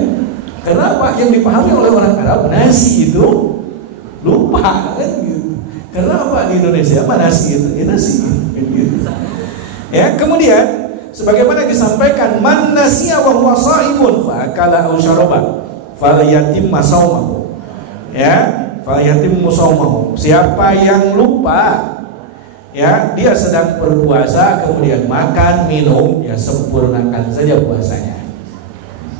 Kenapa? Yang dipahami oleh orang Arab nasi itu lupa kan gitu. Karena apa di Indonesia apa nasi itu nasi gitu. Ya, kemudian sebagaimana disampaikan man nasiya wa huwa shaimun fa akala aw syaraba fal yatim masaumahu. Ya, fal yatim musaumahu. Siapa yang lupa ya dia sedang berpuasa kemudian makan minum ya sempurnakan saja puasanya.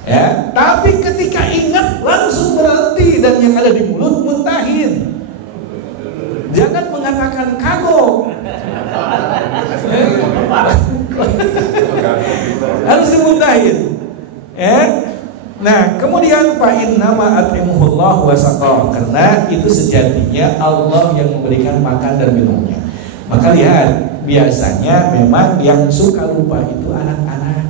Ya, tapi ketika ingat langsung berhenti dan yang ada di mulut muntahin. Jangan mengatakan kagok. Harus dimuntahin. Nah, kemudian fa innama at'imuhullah wa saqah, karena itu sejatinya Allah yang memberikan makan dan minumnya. Maka lihat, biasanya memang yang suka lupa itu anak-anak.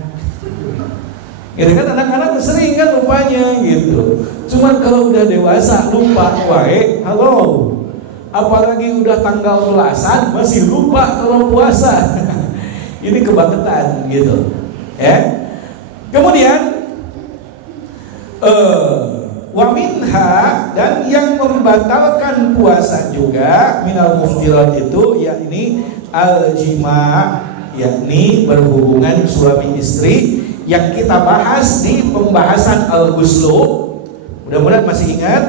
Gitu kan, anak-anak sering kan lupanya gitu. Cuman kalau udah dewasa lupa wae, halo. Apalagi udah tanggal belasan masih lupa kalau puasa. Ini kebangetan gitu. Ya. Kemudian wa minha, dan yang membatalkan puasa juga minal muftirat itu yakni al-jima', yakni berhubungan suami istri yang kita bahas di pembahasan al-ghuslu. Mudah-mudahan masih ingat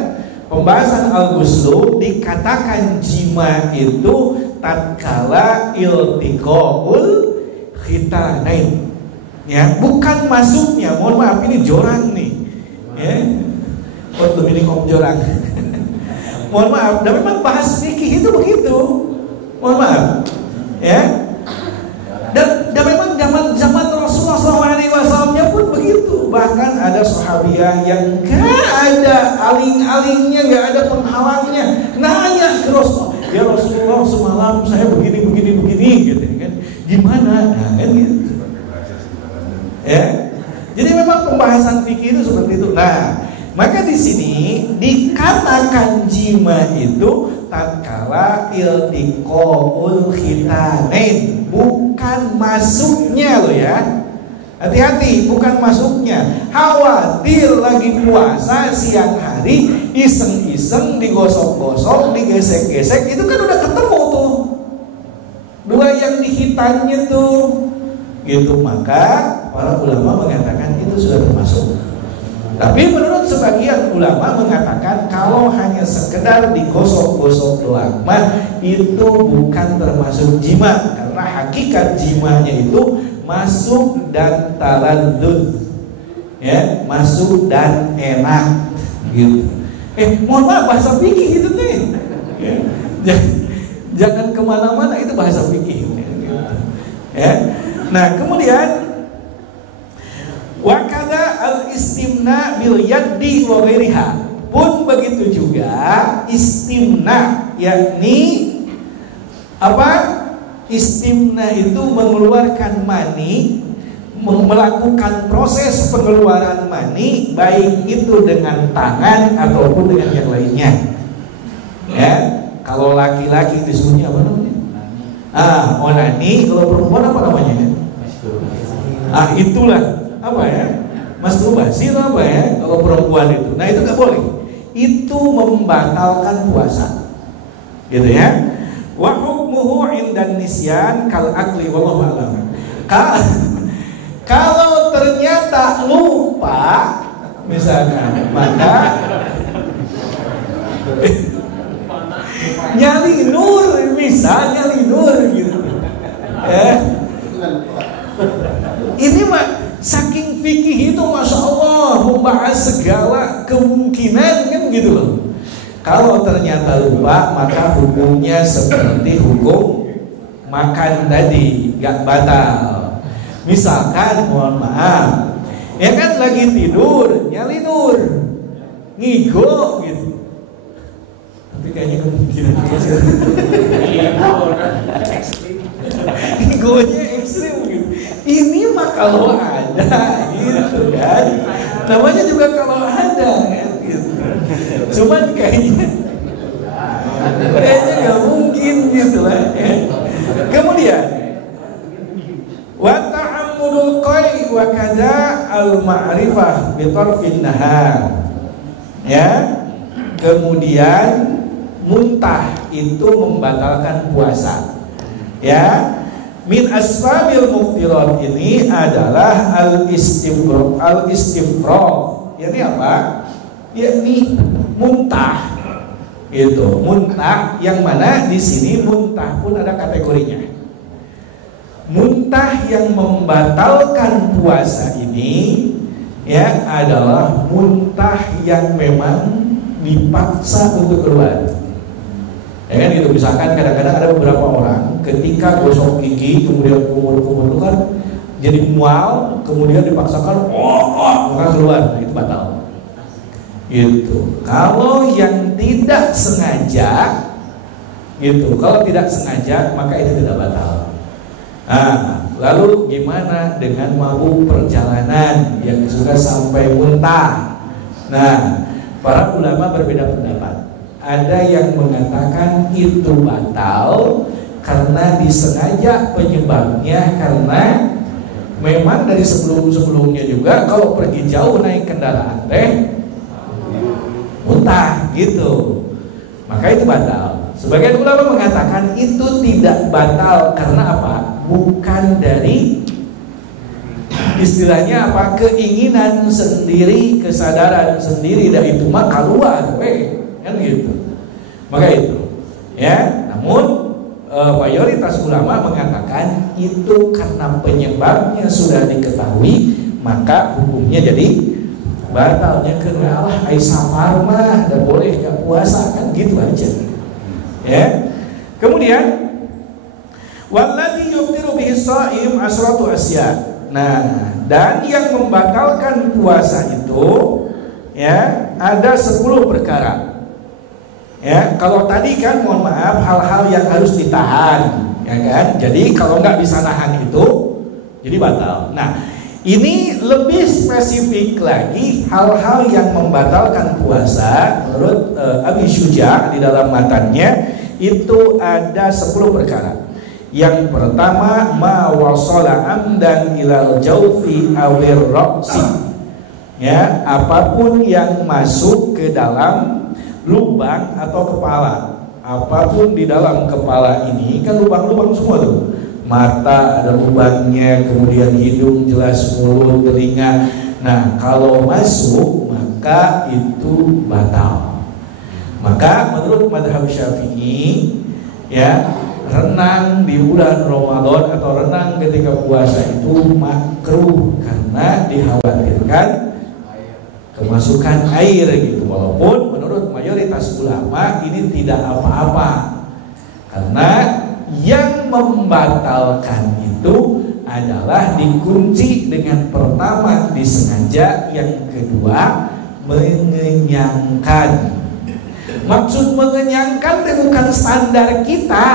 pembahasan al-ghuslu. Dikatakan jima itu tatkala iltiqaul khitanain, ya, bukan masuknya. Mohon maaf, ini jorang nih, ya. What the meaning of jorang? Mohon maaf, dan memang bahas fikih itu begitu. Mohon maaf, ya. Dan memang zaman Rasulullah SAW-nya pun begitu. Bahkan ada sahabiah yang gak ada aling-alingnya, gak ada penghalangnya, nanya ke Rasulullah, ya Rasulullah semalam saya begini gitu kan, gimana? Nah kan gitu. Ya. Jadi memang pembahasan fikih itu seperti itu. Nah, maka di sini dikatakan jima itu tatkala iltiqaul khitanain, bukan masuknya loh ya. Hati-hati, bukan masuknya. Khawatir lagi puasa siang hari iseng-iseng digosok-gosok, digesek-gesek, itu kan udah ketemu tuh dua yang dihitannya tuh. Gitu, maka para ulama mengatakan itu sudah termasuk. Tapi menurut sebagian ulama mengatakan kalau hanya sekedar digosok-gosok doang itu bukan termasuk jima, karena hakikat jimanya itu masuk dan taladdud, ya, masuk dan enak gitu. Mohon maaf, bahasa fikih itu nih, ya. Jangan kemana-mana, itu bahasa fikih gitu. Ya. Nah, kemudian wakada al-istimna bil yaddi wa ghairiha, pun begitu juga istimna, yakni apa? Istimna itu mengeluarkan mani, melakukan proses pengeluaran mani, baik itu dengan tangan ataupun dengan yang lainnya. Ya, kalau laki-laki disebutnya apa namanya? Onani. Kalau perempuan apa namanya? Itulah apa ya? Masturbasi atau apa ya? Kalau perempuan itu, nah itu nggak boleh. Itu membatalkan puasa, gitu ya. Wa hukmuhu indan nisyan kal akli wallahu a'lam. Kalau ternyata lupa misalkan, maka nyali nur, bisa nyali nur gitu. Ini mah saking fikih itu masya Allah membahas segala kemungkinan kan gitu loh. Kalau ternyata lupa, maka hukumnya seperti hukum makan tadi, gak batal. Misalkan, mohon maaf, ya kan lagi tidur, nyali nur, ngigo gitu. Tapi kayaknya kemungkinan ngigonya ekstrim gitu. Ini mah kalau ada gitu kan. Namanya juga kalau ada kan gitu. Cuman kayaknya nggak mungkin gitu lah ya. Kemudian wa ta'ammudul qai wa kada al ma'rifah bi tarfin nahar. Ya. Kemudian muntah itu membatalkan puasa. Ya. Min asbabil muftirat ini adalah al-istifraq. Ini apa? Yakni muntah. Itu muntah yang mana di sini muntah pun ada kategorinya. Muntah yang membatalkan puasa ini ya adalah muntah yang memang dipaksa untuk keluar. Ya kan gitu, misalkan kadang-kadang ada beberapa orang ketika gosok gigi kemudian kumur-kumur itu kan jadi mual, kemudian dipaksakan maka keluar, itu batal. Gitu. Kalau yang tidak sengaja, gitu. Kalau tidak sengaja maka itu tidak batal. Nah, lalu gimana dengan mabuk perjalanan yang sudah sampai muntah? Nah, para ulama berbeda pendapat. Ada yang mengatakan itu batal karena disengaja penyebabnya, karena memang dari sebelum-sebelumnya juga kalau pergi jauh naik kendaraan muntah gitu, maka itu batal. Sebagian ulama mengatakan itu tidak batal karena apa? Bukan dari istilahnya apa? Keinginan sendiri, kesadaran sendiri, dan itu mah keluar kan gitu. Maka itu ya, namun mayoritas ulama mengatakan itu karena penyebabnya sudah diketahui maka hukumnya jadi batalnya. Karena Allah safar mah dan boleh gak puasa kan gitu aja ya. Kemudian walladzi yuftiru bihi shaim asratu asya. Nah, dan yang membatalkan puasa itu ya ada 10 perkara. Ya, kalau tadi kan mohon maaf hal-hal yang harus ditahan, ya kan? Jadi kalau nggak bisa nahan itu, jadi batal. Nah, ini lebih spesifik lagi hal-hal yang membatalkan puasa menurut Abi Syuja di dalam matannya itu ada 10 perkara. Yang pertama ma wasala amdan ilal jawfi awir ra'si. Ya, apapun yang masuk ke dalam lubang atau kepala, apapun di dalam kepala ini kan lubang-lubang semua tuh, mata ada lubangnya, kemudian hidung jelas, mulut, telinga. Nah kalau masuk maka itu batal. Maka menurut madhab Syafi'i ya, renang di bulan Ramadan atau renang ketika puasa itu makruh karena dikhawatirkan kemasukan air gitu. Walaupun menurut mayoritas ulama ini tidak apa-apa, karena yang membatalkan itu adalah dikunci dengan pertama disengaja, yang kedua mengenyangkan. Maksud mengenyangkan bukan standar kita,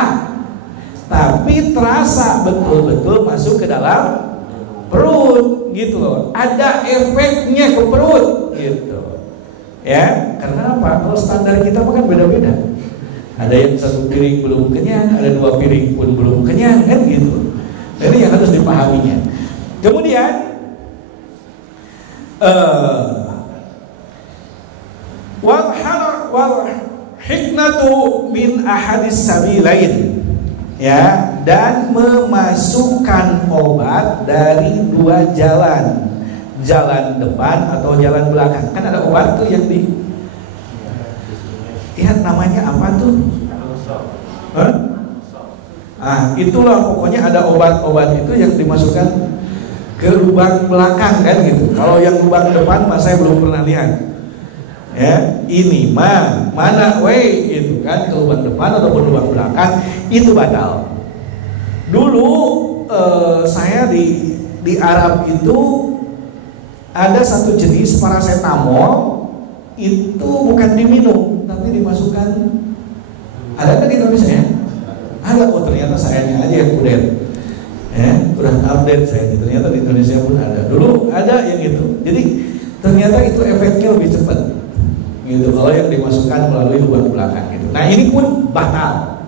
tapi terasa betul-betul masuk ke dalam perut gitu loh, ada efeknya ke perut gitu ya. Karena apa? Kalau standar kita kan beda-beda, ada yang 1 piring belum kenyang, ada 2 piring pun belum kenyang kan gitu. Jadi yang harus dipahaminya. Kemudian wal hikmatu min ahadis sabilain ya, dan memasukkan obat dari 2 jalan, jalan depan atau jalan belakang. Kan ada obat tuh yang di ya namanya apa tuh? Itulah pokoknya ada obat-obat itu yang dimasukkan ke lubang belakang kan gitu. Kalau yang lubang depan mah saya belum pernah lihat. Ya, ini mah mana itu kan, ke lubang depan ataupun lubang belakang itu batal. Dulu saya di Arab itu ada satu jenis paracetamol itu bukan diminum tapi dimasukkan. Ada kan di Indonesia ya? Ada. Oh ternyata sayanya aja yang kudet. Ya, kurang update kaget saya, ternyata di Indonesia pun ada. Dulu ada yang itu. Jadi ternyata itu efeknya lebih cepat. Gitu kalau yang dimasukkan melalui lubang belakang gitu. Nah, ini pun batal.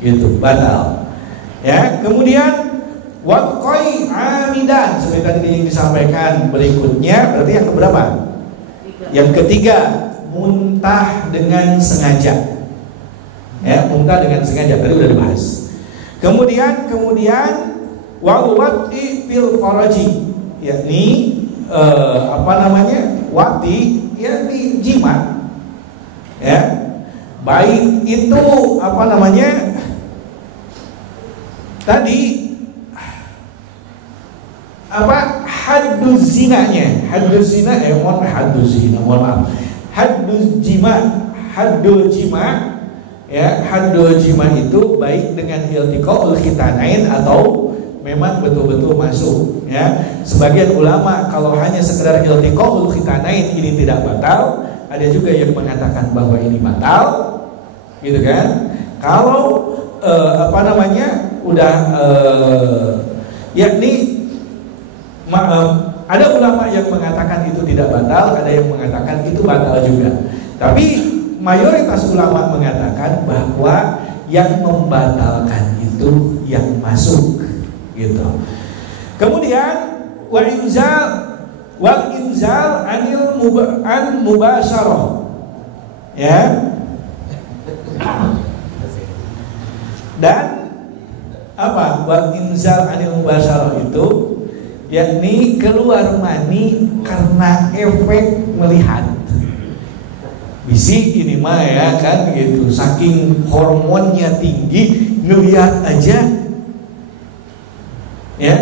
Gitu, batal. Ya, kemudian waqai amidan seperti tadi yang disampaikan berikutnya, berarti yang keberapa? Yang ketiga, muntah dengan sengaja. Ya, muntah dengan sengaja tadi udah dibahas. Kemudian wal wati fil faraji, yakni wati, yakni jima. Ya. Baik itu tadi hadduz zinanya, hadduz zina, haddul jima, ya, haddul jima itu baik dengan iltiqaul khitanain atau memang betul-betul masuk, ya. Sebagian ulama kalau hanya sekedar iltiqaul khitanain ini tidak batal, ada juga yang mengatakan bahwa ini batal, gitu kan. Kalau ada ulama yang mengatakan itu tidak batal, ada yang mengatakan itu batal juga. Tapi mayoritas ulama mengatakan bahwa yang membatalkan itu yang masuk, gitu. Kemudian wal inzal an mubasyarah, ya. Dan wal inzal anil mubasyarah itu yakni keluar mani karena efek melihat. Bisi ini mah ya kan gitu, saking hormonnya tinggi, ngelihat aja, ya,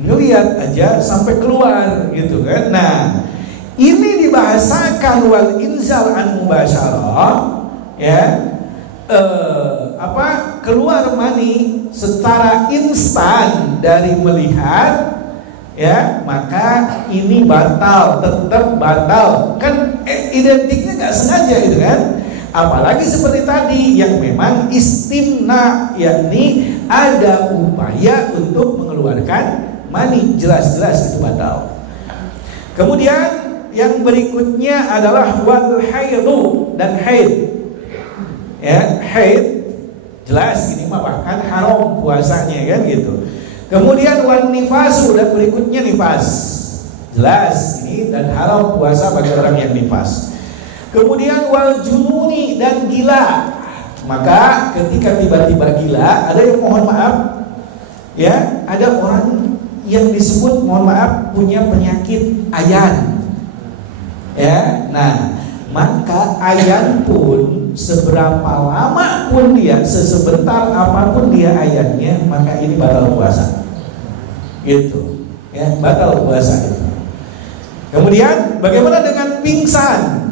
ngelihat aja sampai keluar gitu kan. Nah, ini dibahasakan wal inzal an mubasyarah, ya, keluar mani secara instan dari melihat, ya, maka ini batal, tetap batal. Kan identiknya nggak sengaja gitu kan. Apalagi seperti tadi yang memang istimna, yakni ada upaya untuk mengeluarkan mani, jelas-jelas itu batal. Kemudian yang berikutnya adalah wal haidu, dan haid. Ya, haid jelas ini mah bahkan haram puasanya kan gitu. Kemudian wan nifasu, dan berikutnya nifas, jelas ini dan haram puasa bagi orang yang nifas. Kemudian wal jununi, dan gila. Maka ketika tiba-tiba gila, ada yang mohon maaf, ya, ada orang yang disebut mohon maaf punya penyakit ayan, ya. Nah, maka ayan pun seberapa lama pun dia, sesebentar apapun dia ayannya, maka ini batal puasa. Gitu, ya, batal puasa itu. Kemudian bagaimana dengan pingsan?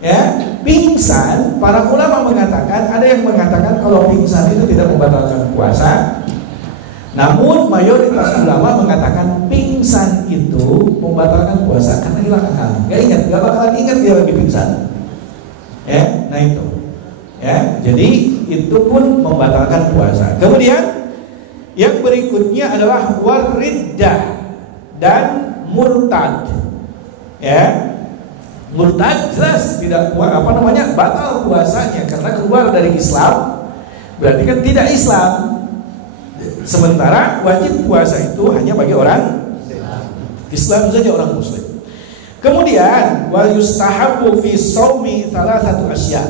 Ya, pingsan, para ulama mengatakan, ada yang mengatakan kalau pingsan itu tidak membatalkan puasa. Namun mayoritas ulama mengatakan pingsan itu membatalkan puasa karena hilang akal. Gak bakalan ingat dia lagi pingsan. Ya, nah itu. Ya, jadi itu pun membatalkan puasa. Kemudian yang berikutnya adalah wariddah dan murtad. Ya, murtad jelas tidak batal puasanya karena keluar dari Islam, berarti kan tidak Islam. Sementara wajib puasa itu hanya bagi orang Islam saja, orang Muslim. Kemudian wal yustahabu fi shaumi thalathatu asya.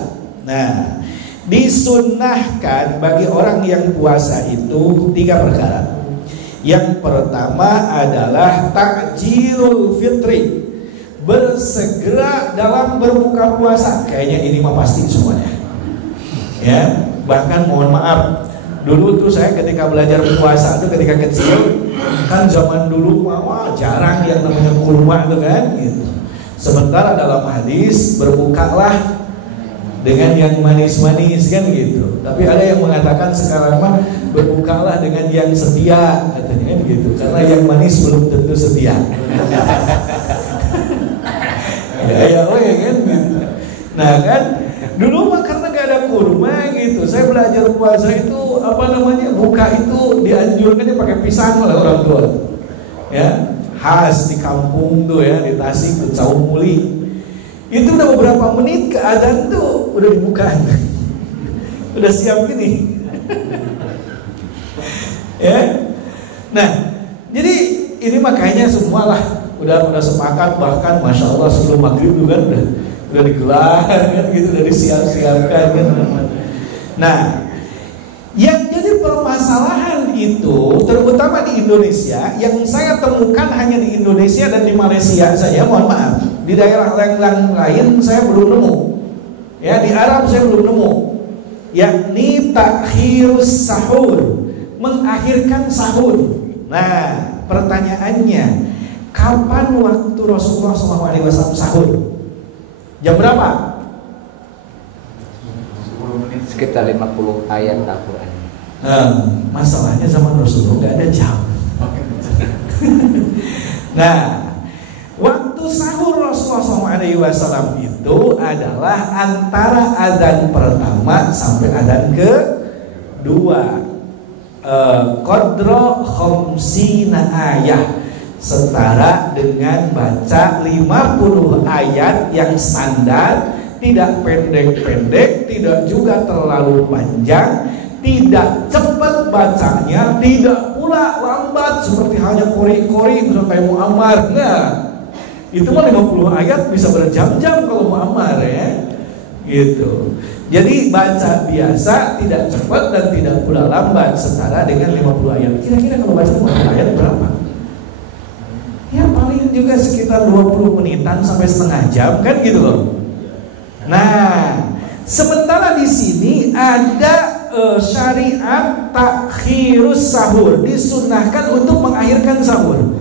Nah, disunnahkan bagi orang yang puasa itu 3 perkara. Yang pertama adalah takjilul fitri, bersegera dalam berbuka puasa. Kayaknya ini mah pasti semuanya. Ya, bahkan mohon maaf, dulu tuh saya ketika belajar puasa tuh ketika kecil, kan zaman dulu wah jarang yang namanya kurma tuh kan gitu. Sementara dalam hadis berbukalah dengan yang manis-manis kan gitu. Tapi ada yang mengatakan sekarang mah berbukalah dengan yang setia katanya kan gitu. Karena yang manis belum tentu setia. ya kan gitu. Nah kan dulu mah karena gak ada kurma gitu, gitu. Saya belajar puasa itu buka itu dianjurkannya pakai pisang oleh orang tua. Ya, khas di kampung tuh ya, di Tasik tuh Caum Muli. Itu udah beberapa menit ke adzan tuh udah dibuka. Udah siap gini. Ya. Nah, jadi ini makanya semualah udah sepakat, bahkan masya Allah sebelum maghrib juga udah digelar kan gitu, udah disiap-siapkan kan. Nah, yang jadi permasalahan itu terutama di Indonesia, yang saya temukan hanya di Indonesia dan di Malaysia saja, mohon maaf. Di daerah lain saya belum nemu. Ya, di Arab saya belum nemu. Yakni takhirus sahur, mengakhirkan sahur. Nah, pertanyaannya, kapan waktu Rasulullah SAW sahur? Jam berapa? 10 menit, sekitar 50 ayat Al-Quran. Masalahnya zaman Rasulullah nggak ada jam. Nah, waktu sahur Rasulullah SAW itu adalah antara adzan pertama sampai adzan kedua. Qadra khamsina ayat, setara dengan baca 50 ayat yang standar, tidak pendek-pendek, tidak juga terlalu panjang, tidak cepat bacanya, tidak pula lambat seperti halnya kori-kori misalnya kayak Muammar. Nah, itu mah 50 ayat bisa berjam-jam kalau Muammar ya. Gitu. Jadi baca biasa, tidak cepat dan tidak pula lambat, setara dengan 50 ayat. Kira-kira kalau baca 50 ayat berapa? Ya paling juga sekitar 20 menitan sampai setengah jam kan gitu loh. Nah, sementara di sini ada syariat takhirus sahur, disunahkan untuk mengakhirkan sahur.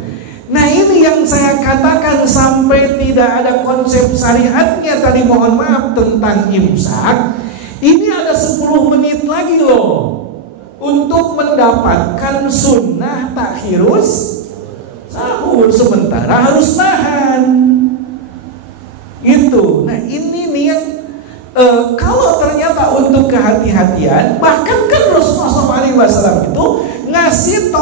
Nah, ini yang saya katakan sampai tidak ada konsep syariatnya tadi, mohon maaf, tentang imsak. Ini ada 10 menit lagi loh untuk mendapatkan sunnah takhirus sahur, sementara harus nahan. Gitu. Nah, ini nih yang kalau ternyata untuk kehati-hatian, bahkan kan Rasulullah SAW itu ngasih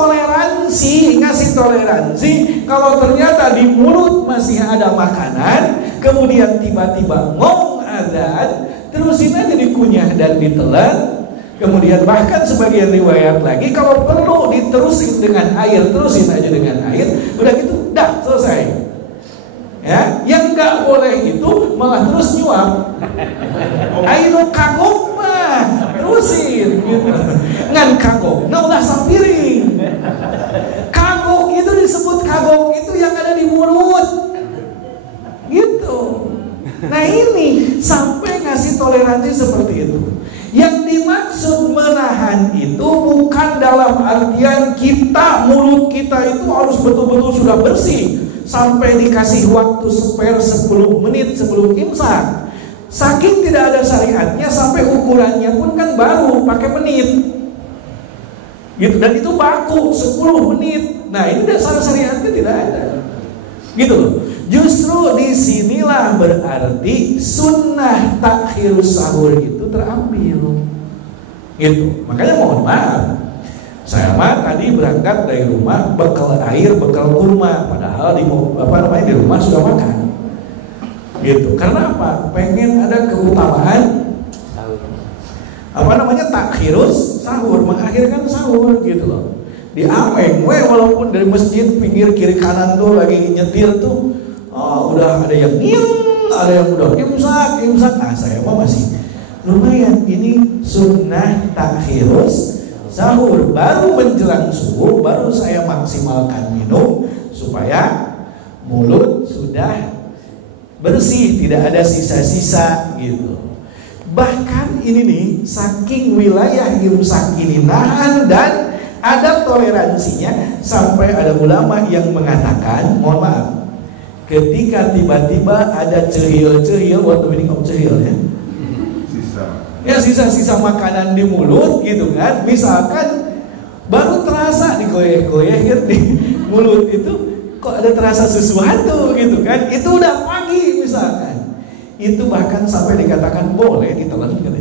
toleransi kalau ternyata di mulut masih ada makanan, kemudian tiba-tiba ngomong adzan, terusin aja dikunyah dan ditelan. Kemudian bahkan sebagian riwayat lagi kalau perlu diterusin dengan air, terusin aja dengan air, udah gitu, dah selesai. Ya, yang nggak boleh itu malah terus nyuap. Ayo kagok mah, terusin gitu. Ngan kagok, nah ulah sampiring. Kagok itu disebut kagok itu yang ada di mulut. Gitu. Nah, ini sampai ngasih toleransi seperti itu. Yang dimaksud menahan itu bukan dalam artian mulut kita itu harus betul-betul sudah bersih sampai dikasih waktu spare 10 menit sebelum imsak. Saking tidak ada syariatnya sampai ukurannya pun kan baru pakai menit. Gitu, dan itu baku 10 menit. Nah, ini dasar syariatnya tidak ada. Gitu loh. Justru disinilah berarti sunnah takhirus sahur itu terambil. Gitu. Makanya mohon maaf, saya mah tadi berangkat dari rumah bekal air, bekal kurma, padahal di rumah sudah makan. Gitu. Karena apa? Pengen ada keutamaan takhirus sahur, mengakhirkan sahur gitu loh. Di Ameng, walaupun dari masjid pinggir kiri kanan tuh lagi nyetir tuh, udah ada yang ada yang udah imsak. Nah, saya mah masih lumayan. Ini sunnah takhirus sahur, baru menjelang subuh baru saya maksimalkan minum supaya mulut sudah bersih, tidak ada sisa-sisa gitu. Bahkan ini nih, saking wilayah imsak ini nahan dan ada toleransinya, sampai ada ulama yang mengatakan, mohon maaf, ketika tiba-tiba ada cehil-cehil, what the meaning of cehil ya? Sisa makanan di mulut gitu kan, misalkan baru terasa digoyeh-goyeh di mulut itu, kok ada terasa sesuatu gitu kan, itu udah pagi misalkan, itu bahkan sampai dikatakan boleh ditelan gitu.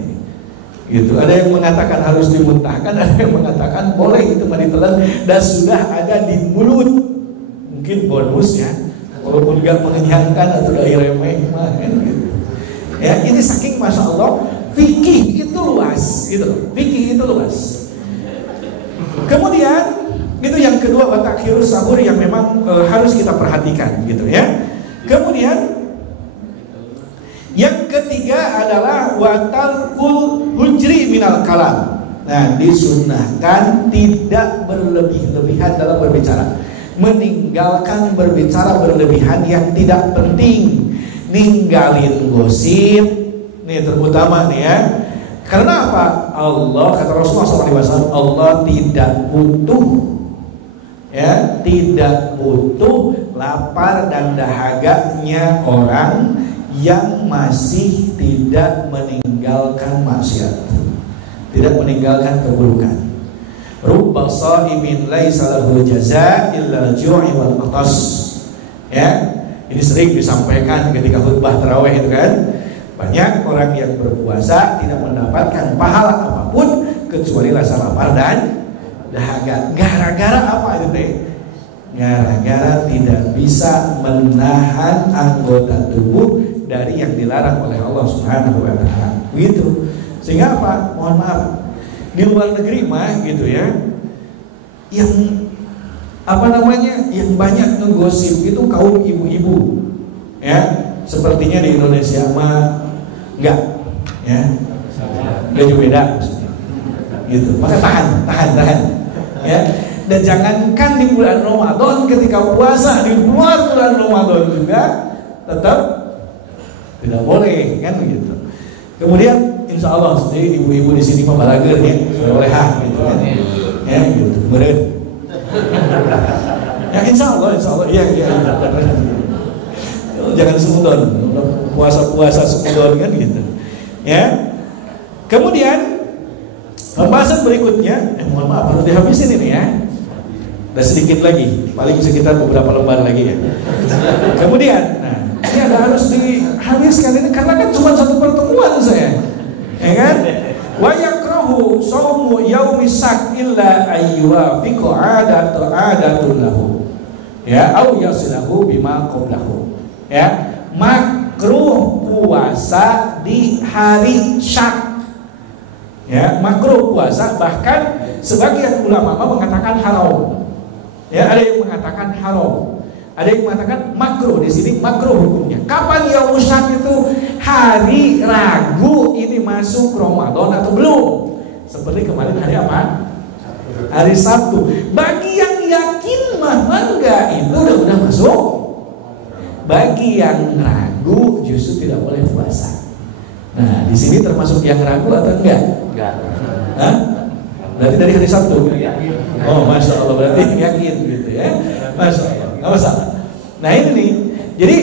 Gitu. Ada yang mengatakan harus dimuntahkan, ada yang mengatakan boleh itu ditelan dan sudah ada di mulut. Mungkin bonusnya, walaupun gak mengenyangkan atau dari remeh kan gitu. Ya, ini saking masya Allah, fikih itu luas, gitu. Fikih itu luas. Kemudian itu yang kedua, watakhirus sahur yang memang harus kita perhatikan, gitu ya. Kemudian yang ketiga adalah watarkul hujri minal kalam. Nah, disunnahkan tidak berlebih-lebihan dalam berbicara, meninggalkan berbicara berlebihan yang tidak penting, ninggalin gosip. Nih terutama nih ya. Karena apa? Allah, kata Rasulullah SAW, Allah tidak butuh, ya, tidak butuh lapar dan dahaganya orang yang masih tidak meninggalkan maksiat, tidak meninggalkan keburukan. Rubba sha'imin laisa lahu jazaa illa al-ju'i wal 'atas. Ya, ini sering disampaikan ketika khutbah tarawih itu kan. Banyak orang yang berpuasa tidak mendapatkan pahala apapun kecuali rasa lapar dan dahaga. Gara-gara apa itu teh? Gara-gara tidak bisa menahan anggota tubuh dari yang dilarang oleh Allah Subhanahu wa taala. Gitu. Sehingga apa? Mohon maaf. Di luar negeri mah gitu ya. Yang apa namanya? Yang banyak ngegosip itu kaum ibu-ibu. Ya, sepertinya di Indonesia mah enggak, ya. Beda beda maksudnya. Gitu. Maka tahan. Ya. Dan jangankan di bulan Ramadan, ketika puasa di luar bulan Ramadan juga tetap tidak boleh, kan begitu. Kemudian insya Allah sendiri ibu-ibu di sini membalager ya, sudah boleh gitu kan. Ya gitu, beren. Ya insya Allah, iya. Jangan semudon, puasa semudon kan gitu. Ya. Kemudian pembahasan berikutnya, mohon maaf harus dihabisin ini ya. Udah sedikit lagi, paling sekitar beberapa lembar lagi ya. Kemudian, nah, ini ada harus dihabiskan ini karena kan cuma satu pertemuan saya, ya kan? Wa yakrahu shaumu yaumis sak illa ayyuwafiqu adatun lahu, ya, au yasilahu bima qablahu, ya. Makruh puasa di hari syak, ya, makruh puasa, bahkan sebagian ulama mengatakan haram. Ya, ada yang mengatakan haram, ada yang mengatakan makruh. Di sini makruh hukumnya. Kapan yaum syak itu? Hari Ragu ini masuk Ramadan atau belum? Seperti kemarin hari apa? Hari Sabtu. Bagi yang yakin mah enggak, itu udah masuk. Bagi yang ragu justru tidak boleh puasa. Nah, di sini termasuk yang ragu atau enggak? Hah? Berarti dari hari Sabtu. Oh, masya Allah, berarti yakin gitu ya. Masya Allah, nggak masalah. Nah ini nih, jadi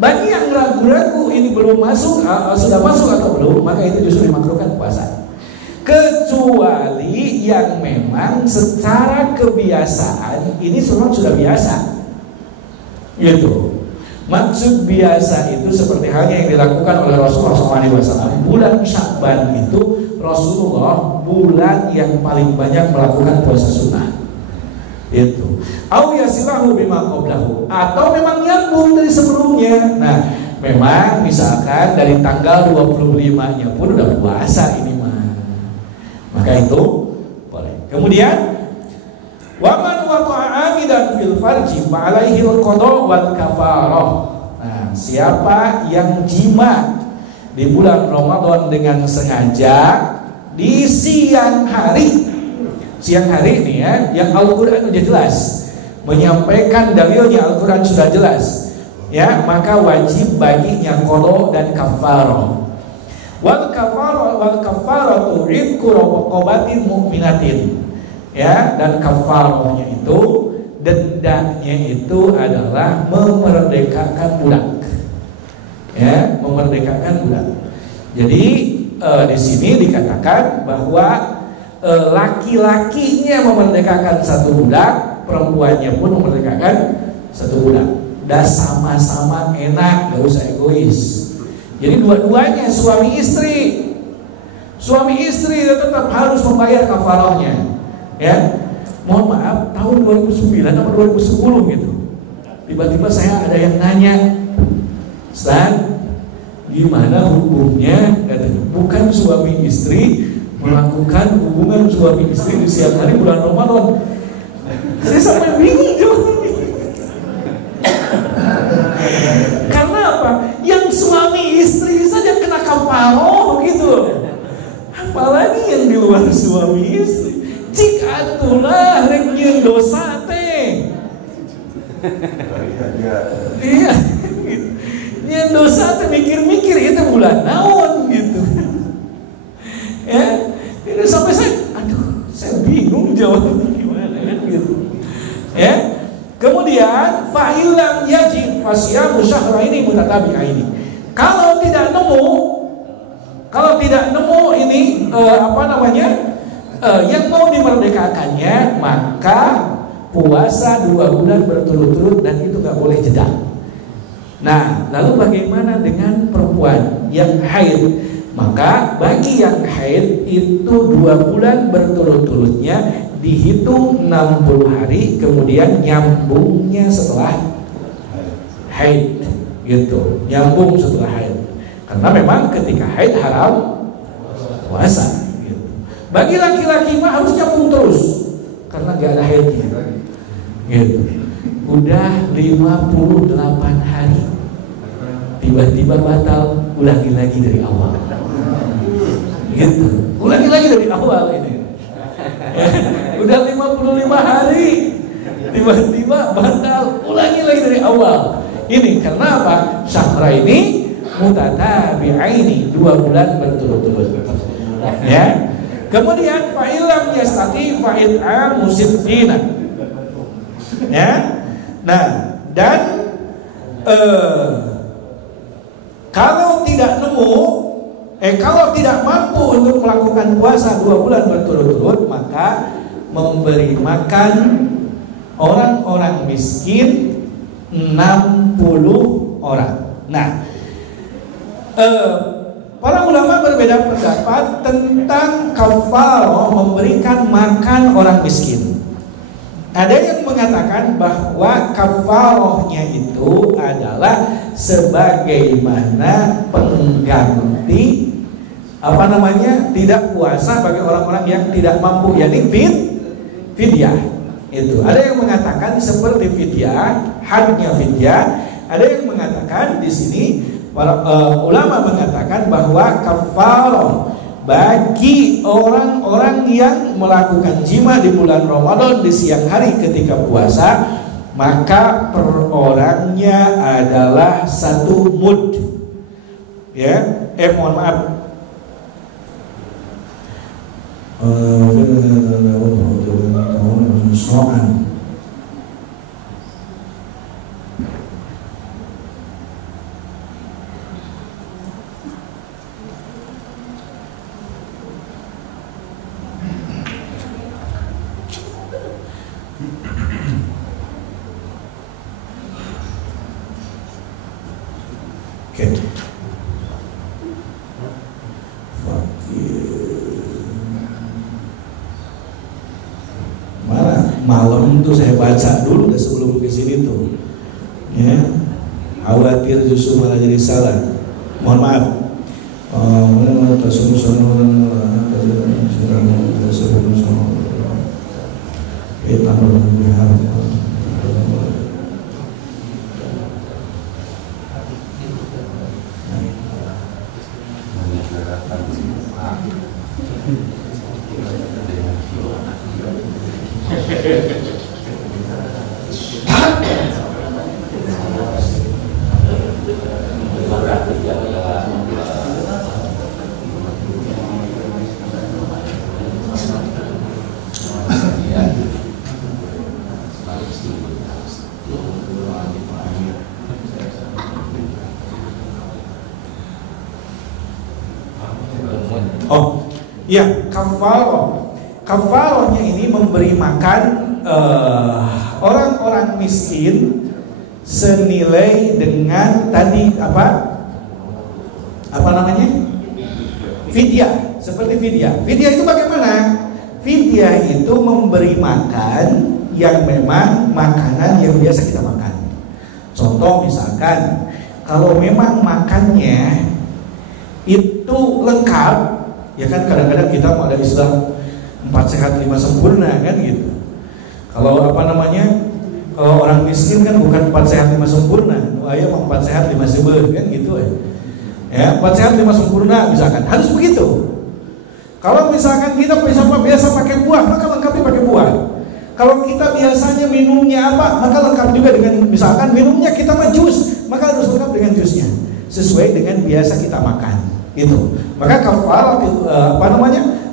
bagi yang ragu-ragu ini belum masuk, sudah masuk atau belum, maka itu justru dimakruhkan puasa. Kecuali yang memang secara kebiasaan ini semua sudah biasa, gitu. Maksud biasa itu seperti halnya yang dilakukan oleh Rasulullah SAW. Bulan Sya'ban itu Rasulullah bulan yang paling banyak melakukan puasa sunnah. Itu. Au yasilahu bima qablahu, atau memang nyambung dari sebelumnya. Nah, memang misalkan dari tanggal 25-nya pun udah puasa ini mah. Maka itu boleh. Kemudian waman waqa'a amidan fil farji fa alaihi al-qada wal kafarah. Nah, siapa yang jima di bulan Ramadan dengan sengaja di siang hari nih ya, yang Al-Quran sudah jelas menyampaikan dalilnya, Al-Quran sudah jelas ya, maka wajib baginya qada dan kafarah. Wal kafaratu idku raqabatin mu'minatin, ya, dan kafarahnya itu, dendanya itu adalah memerdekakan budak, ya, memerdekakan budak. Jadi di sini dikatakan bahwa laki-lakinya memerdekakan satu budak, perempuannya pun memerdekakan satu budak. Dah sama-sama enak, gak usah egois. Jadi dua-duanya suami istri Suami istri tetap harus membayar kafarahnya. Ya, mohon maaf, tahun 2009 atau 2010 gitu. Tiba-tiba saya ada yang nanya, Ustaz, gimana hukumnya? Katanya, bukan suami istri melakukan hubungan suami istri di siang hari bulan Ramadan. Saya sampai bingung jawabnya. Karena apa? Yang suami istri saja kena kafaroh gitu. Apalagi yang di luar suami istri. Jika atulah rek nyeun dosa teh. Iya. Nyeun dosa teh mikir-mikir itu bulan naon gitu. Ya, itu sampai saya bingung jawabnya gimana kan gitu. Ya. Kemudian fa'ilam yajib fasyamu syahraini mutatabi'aini. Kalau tidak nemu ini yang mau dimerdekakannya, maka puasa 2 bulan berturut-turut dan itu nggak boleh jeda. Nah, lalu bagaimana dengan perempuan yang haid? Maka bagi yang haid itu 2 bulan berturut-turutnya dihitung 60 hari, kemudian nyambungnya setelah haid gitu, nyambung setelah haid. Karena memang ketika haid haram puasa gitu. Bagi laki-laki mah harus nyambung terus karena gak ada haidnya gitu. Udah 58 hari tiba-tiba batal, ulangi lagi dari awal gitu. Ulangi lagi dari awal ini. Udah 55 hari tiba-tiba batal, ulangi lagi dari awal. Ini karena apa? Syahra ini mutatabi'aini, 2 bulan berturut-turut. Ya. Kemudian fa'ilam yastati fa'id'am musittina. Ya. Nah, dan kalau tidak mampu untuk melakukan puasa 2 bulan berturut-turut, maka memberi makan orang-orang miskin 60 orang. Nah, para ulama berbeda pendapat tentang kafarah memberikan makan orang miskin. Ada yang mengatakan bahwa kafarahnya itu adalah sebagaimana pengganti tidak puasa bagi orang-orang yang tidak mampu, yakni fidyah. Itu ada yang mengatakan seperti fidyah, hadnya fidyah. Ada yang mengatakan di sini para ulama mengatakan bahwa kafarah bagi orang-orang yang melakukan jima di bulan Ramadan di siang hari ketika puasa, maka per orangnya adalah 1 mud. Ya, mohon maaf. Soal. Malam itu saya baca dulu sebelum ke sini tuh, ya, khawatir justru malah jadi salah. Mohon maaf. Oh, ya, kafarahnya ini memberi makan orang-orang miskin senilai dengan tadi apa namanya? Fidyah. seperti fidyah. Fidyah itu bagaimana? Fidyah itu memberi makan yang memang makanan yang biasa kita makan. Contoh misalkan, kalau memang makannya itu lengkap, ya kan kadang-kadang kita mau ada istilah 4 sehat 5 sempurna kan gitu. Kalau kalau orang miskin kan bukan 4 sehat 5 sempurna, ayah mau 4 sehat 5 sempurna kan gitu ya. 4 sehat 5 sempurna misalkan, harus begitu. Kalau misalkan kita biasa pakai buah, maka lengkapi pakai buah. Kalau kita biasanya minumnya apa, maka lengkap juga dengan, misalkan minumnya kita mah jus, maka harus lengkap dengan jusnya, sesuai dengan biasa kita makan. Itu. Maka kafarat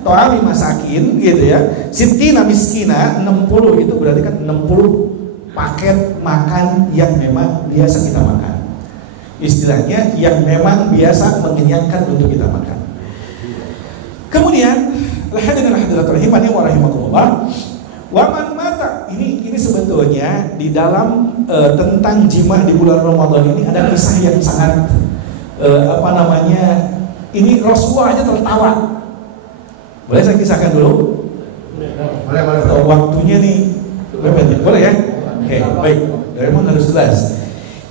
to'ami masakin gitu ya. Sittina miskina 60 itu berarti kan 60 paket makan yang memang biasa kita makan. Istilahnya yang memang biasa mengenyangkan untuk kita makan. Kemudian hadirin rahimani wa rahimakumullah. Waman mata, ini sebetulnya di dalam tentang jima di bulan Ramadan ini ada kisah yang sangat ini Rasulullah aja tertawa. Boleh saya kisahkan dulu? Boleh. Atau waktunya nih boleh ya? Oke, baik. Memang harus jelas.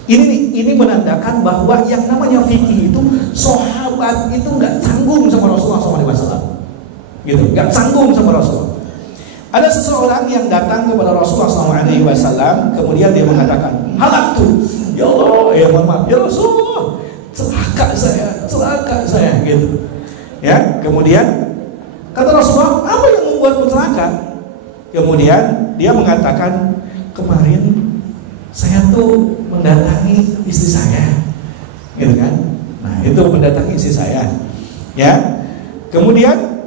Ini menandakan bahwa yang namanya fikih itu, sahabat itu nggak canggung sama Rasulullah SAW. Gitu, nggak canggung sama Rasulullah. Ada seseorang yang datang kepada Rasulullah SAW, kemudian dia mengatakan, halak tuh, ya Allah, ya maaf, ya Rasulullah, celaka saya, gitu. Ya, kemudian kata Rasulullah, apa yang membuatmu celaka? Kemudian dia mengatakan, kemarin saya tuh mendatangi istri saya, gitu kan? Nah, itu mendatangi istri saya, ya. Kemudian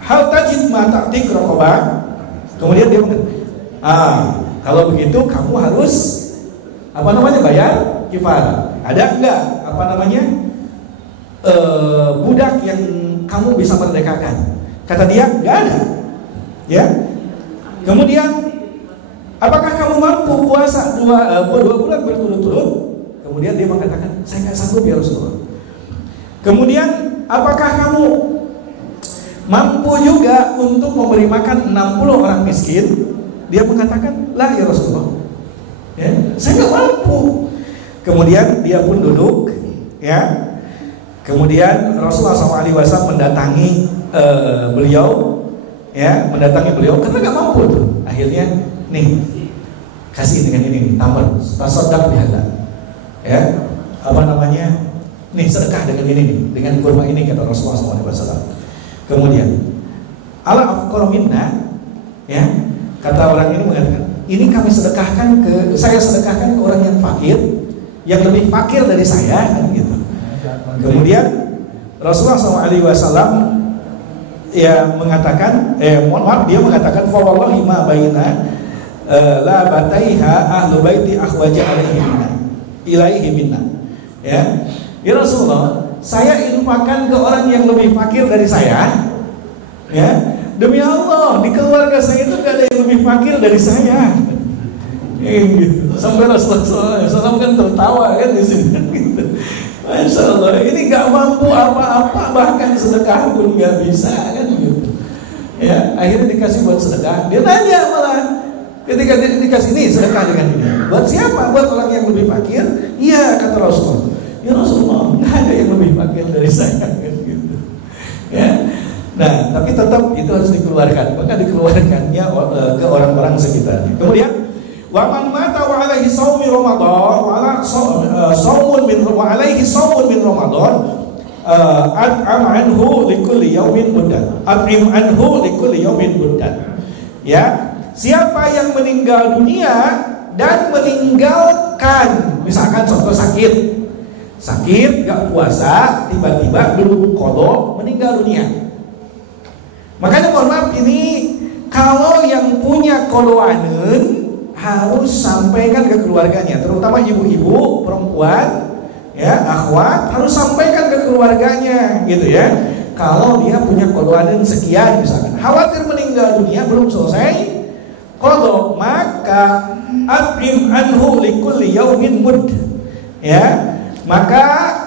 hal tajid ma ta'tik raqabah. Kemudian dia mengatakan, kalau begitu kamu harus bayar kifarah. Ada enggak budak yang kamu bisa merdekakan? Kata dia, enggak ada. Ya. Kemudian, apakah kamu mampu puasa 2 bulan berturut-turut? Kemudian dia mengatakan, saya enggak sanggup ya Rasulullah. Kemudian, apakah kamu mampu juga untuk memberi makan 60 orang miskin? Dia mengatakan, lah ya Rasulullah, ya, saya nggak mampu. Kemudian dia pun duduk, ya. Kemudian Rasulullah SAW mendatangi beliau, ya, karena nggak mampu tuh. Akhirnya, nih, kasih dengan ini, tamar, tasodak bihada, ya, nih sedekah dengan ini nih, dengan kurma ini, kata Rasulullah SAW. Kemudian ala afqara minna, ya, kata orang ini mengatakan, ini saya sedekahkan ke orang yang fakir, yang lebih fakir dari saya, kan gitu. Kemudian Rasulullah SAW ya mengatakan, dia mengatakan, fa wallahi ma baina la bataiha ahlu baiti akhwaja ilaihi minna. Ya Rasulullah, saya infakkan ke orang yang lebih fakir dari saya, ya, demi Allah, di keluarga saya itu gak ada yang lebih fakir dari saya, gitu. Sampai Rasulullah SAW kan tertawa kan di sini, gitu. Masya Allah, ini gak mampu apa-apa, bahkan sedekah pun gak bisa, kan gitu. Ya, akhirnya dikasih buat sedekah. Dia tanya malah, ketika dia dikasih ini sedekah dengan ini, buat siapa? Buat orang yang lebih fakir? Iya, kata Rasulullah. Ya Rasulullah, nggak ada yang lebih fakir dari saya, gitu. Ya, nah, tapi tetap itu harus dikeluarkan. Maka dikeluarkannya ke orang-orang sekitarnya. Kemudian, wa man mata wa alaihi shaum Ramadan, wa alaihi shaumun min Ramadan, at'am anhu likulli yaumin muddan. At'im anhu likulli yaumin muddan. Ya, siapa yang meninggal dunia dan meninggalkan, misalkan contoh sakit, gak puasa, tiba-tiba dulu qadha, meninggal dunia. Makanya mohon maaf, ini kalau yang punya qadha'an harus sampaikan ke keluarganya, terutama ibu-ibu, perempuan, ya, akhwat, harus sampaikan ke keluarganya, gitu ya. Kalau dia punya qadha'an sekian, misalkan khawatir meninggal dunia belum selesai qadha, maka at'im anhu likulli yaumin mudd, ya. Maka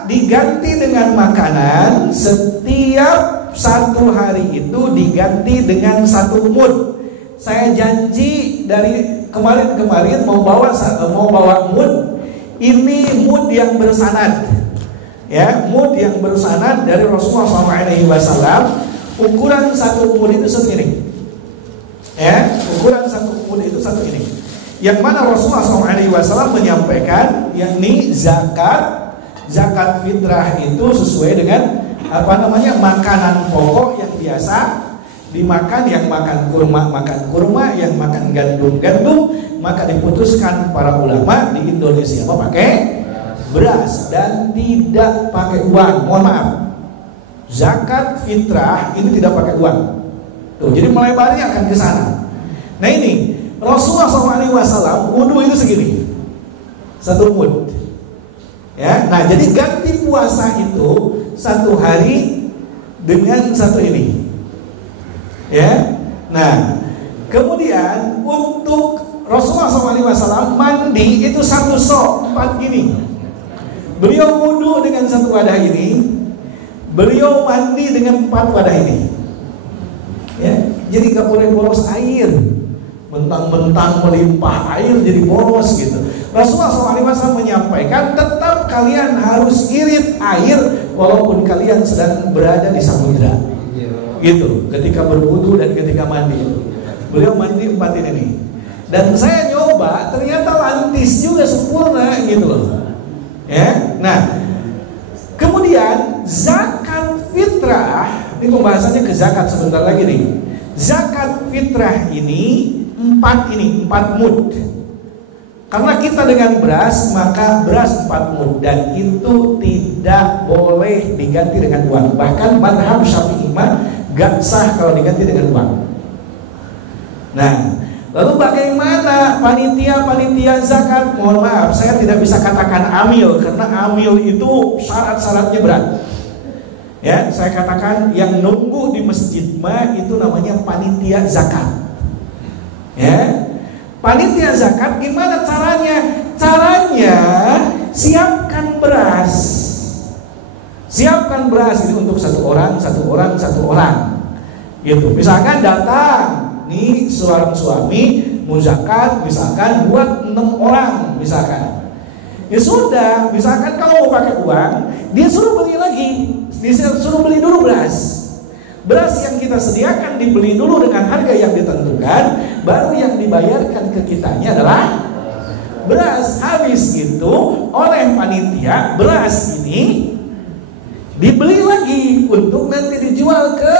diganti dengan makanan. Setiap satu hari itu diganti dengan satu mud. Saya janji dari kemarin mau bawa mud. Ini mud yang bersanad, ya, mud yang bersanad dari Rasulullah SAW. Ukuran satu mud itu segini, ya, ukuran satu mud itu satu ini. Yang mana Rasulullah SAW menyampaikan, yakni zakat fitrah itu sesuai dengan makanan pokok yang biasa dimakan. Yang makan kurma, yang makan gandum, maka diputuskan para ulama di Indonesia pakai beras dan tidak pakai uang. Mohon maaf, zakat fitrah ini tidak pakai uang. Tuh, jadi melebarnya akan ke sana. Nah ini Rasulullah SAW wudu itu segini, satu mud. Ya, nah jadi ganti puasa itu satu hari dengan satu ini. Ya, nah kemudian untuk Rasulullah SAW mandi itu satu sok 4 gini. Beliau wudu dengan satu wadah ini, beliau mandi dengan 4 wadah ini. Ya, jadi gak boleh boros air. Mentang-mentang melimpah air jadi boros gitu. Rasulullah SAW menyampaikan tetap kalian harus irit air walaupun kalian sedang berada di samudra. Gitu, ketika berwudu dan ketika mandi. Beliau mandi 4 ini. Dan saya nyoba, ternyata lantis juga sempurna gitu loh. Ya, nah kemudian zakat fitrah, ini pembahasannya ke zakat sebentar lagi nih. Zakat fitrah ini 4 mud. Karena kita dengan beras, maka beras 4 mud, dan itu tidak boleh diganti dengan uang. Bahkan mazhab Syafi'i gak sah kalau diganti dengan uang. Nah, lalu bagaimana panitia zakat? Mohon maaf, saya tidak bisa katakan amil, karena amil itu syarat-syaratnya berat. Ya, saya katakan yang nunggu di masjid itu namanya panitia zakat. Ya, panitia zakat gimana caranya? Caranya siapkan beras. Siapkan beras ini untuk satu orang. Gitu. Misalkan datang nih seorang suami mau zakat, misalkan buat 6 orang misalkan. Ya sudah, misalkan kalau mau pakai uang, dia suruh beli lagi. Dia suruh beli dulu beras. Beras yang kita sediakan dibeli dulu dengan harga yang ditentukan, baru yang dibayarkan ke kitanya adalah beras. Habis itu oleh panitia beras ini dibeli lagi untuk nanti dijual ke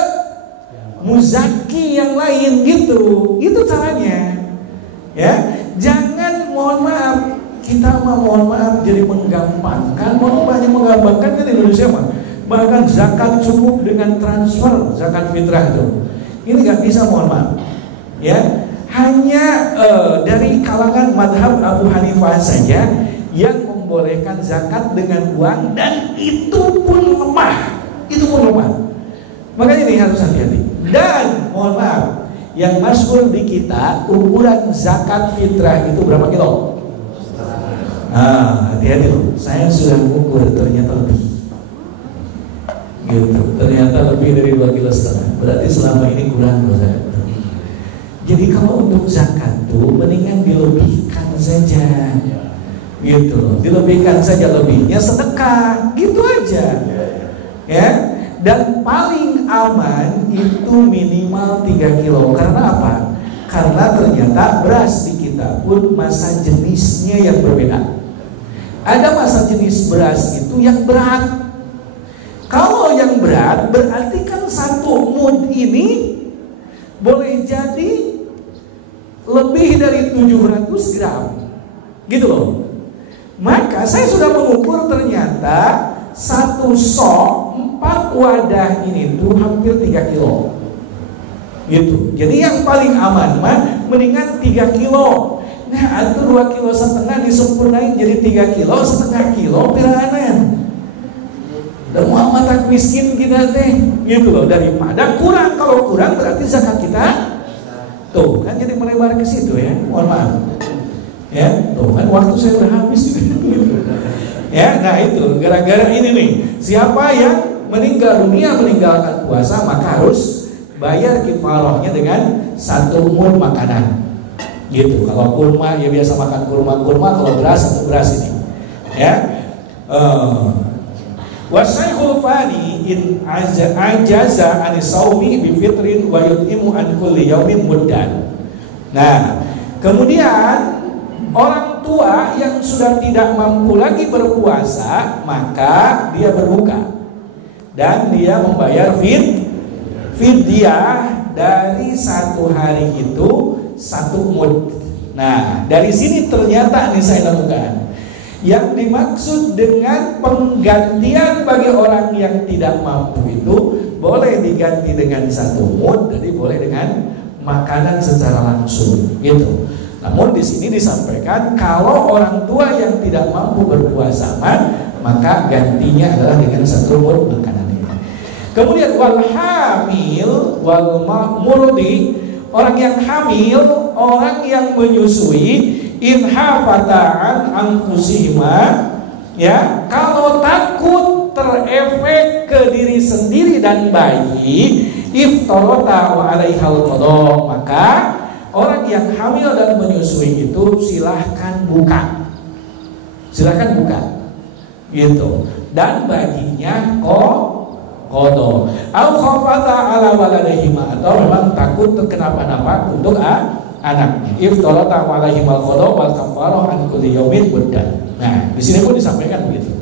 muzaki yang lain gitu. Itu caranya. Ya, jangan, mohon maaf, kita mohon maaf jadi menggampangkan. Banyak menggampangkan kan Indonesia bahkan zakat cukup dengan transfer zakat fitrah itu. Ini nggak bisa, mohon maaf. Ya, hanya dari kalangan madhab Abu Hanifah saja yang membolehkan zakat dengan uang, dan itu pun lemah. Makanya ini harus hati-hati. Dan mohon maaf, yang masyhur di kita ukuran zakat fitrah itu berapa kilo? Hati-hati loh. Saya sudah mengukur, ternyata lebih. Gitu. Ternyata lebih dari 2,5 kilo. Berarti selama ini kurang zakat. Jadi kalau untuk zakat tuh mendingan dilebihkan saja. Gitu. Dilebihkan saja, lebihnya sedekah. Gitu aja. Ya. Dan paling aman itu minimal 3 kilo. Karena apa? Karena ternyata beras di kita pun masa jenisnya yang berbeda. Ada masa jenis beras itu yang berat. Kalau yang berat berarti kan satu mud ini boleh jadi lebih dari 700 gram. Gitu loh. Maka saya sudah mengukur, ternyata satu sok 4 wadah ini tuh hampir 3 kilo. Gitu. Jadi yang paling aman mendingan 3 kilo. Nah, itu 2,5 kilo disempurnain jadi 3 kilo, setengah kilo piranan. Dan muamalah miskin kita teh, gitu loh, daripada kurang. Kalau kurang berarti zakat kita tuh kan jadi melebar ke situ ya. Mohon maaf. Ya, tuh kan waktu saya udah habis gitu. Ya, nah itu gara-gara ini nih. Siapa yang meninggal dunia meninggalkan puasa maka harus bayar kifarahnya dengan 1 mud makanan. Gitu. Kalau kurma ya biasa makan kurma, kalau beras itu beras ini. Ya. Wasaikhul fani in ajaza an saumi bi fitrin wa yutimu an kulli yaumin muddan. Nah, kemudian orang tua yang sudah tidak mampu lagi berpuasa, maka dia berbuka dan dia membayar fidyah dari 1 hari itu 1 mud. Nah, dari sini ternyata ini saya lakukan. Yang dimaksud dengan penggantian bagi orang yang tidak mampu itu boleh diganti dengan 1 mud, jadi boleh dengan makanan secara langsung, gitu. Namun di sini disampaikan kalau orang tua yang tidak mampu berpuasa maka gantinya adalah dengan 1 mud makanan ini. Kemudian wal hamil wal murdi, orang yang hamil, orang yang menyusui, in hafata'an anfusihima, ya, kalau takut terefek ke diri sendiri dan bayi, iftarata wa alaihal qada, maka orang yang hamil dan menyusui itu silahkan buka, gitu, dan baginya qada. Au khafata ala waladihima, atau memang takut terkenapa-napa untuk anaknya. Iftarata alaihim al-qada wal kafarah an kulli yaumin muddan. Nah, di sini pun disampaikan begitu.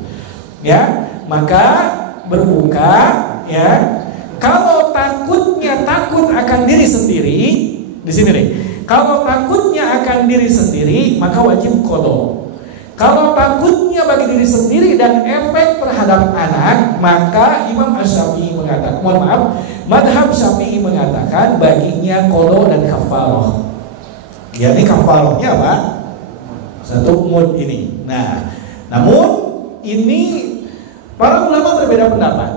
Ya, maka berbuka, ya. Kalau takut akan diri sendiri, di sini nih. Kalau takutnya akan diri sendiri, maka wajib qada. Kalau takutnya bagi diri sendiri dan efek terhadap anak, maka Imam Asy-Syafi'i mengatakan, Madhab Syafi'i mengatakan baginya qada dan kafarah. Ya, ini kafarahnya apa? 1 mud ini. Nah, namun ini para ulama berbeda pendapat.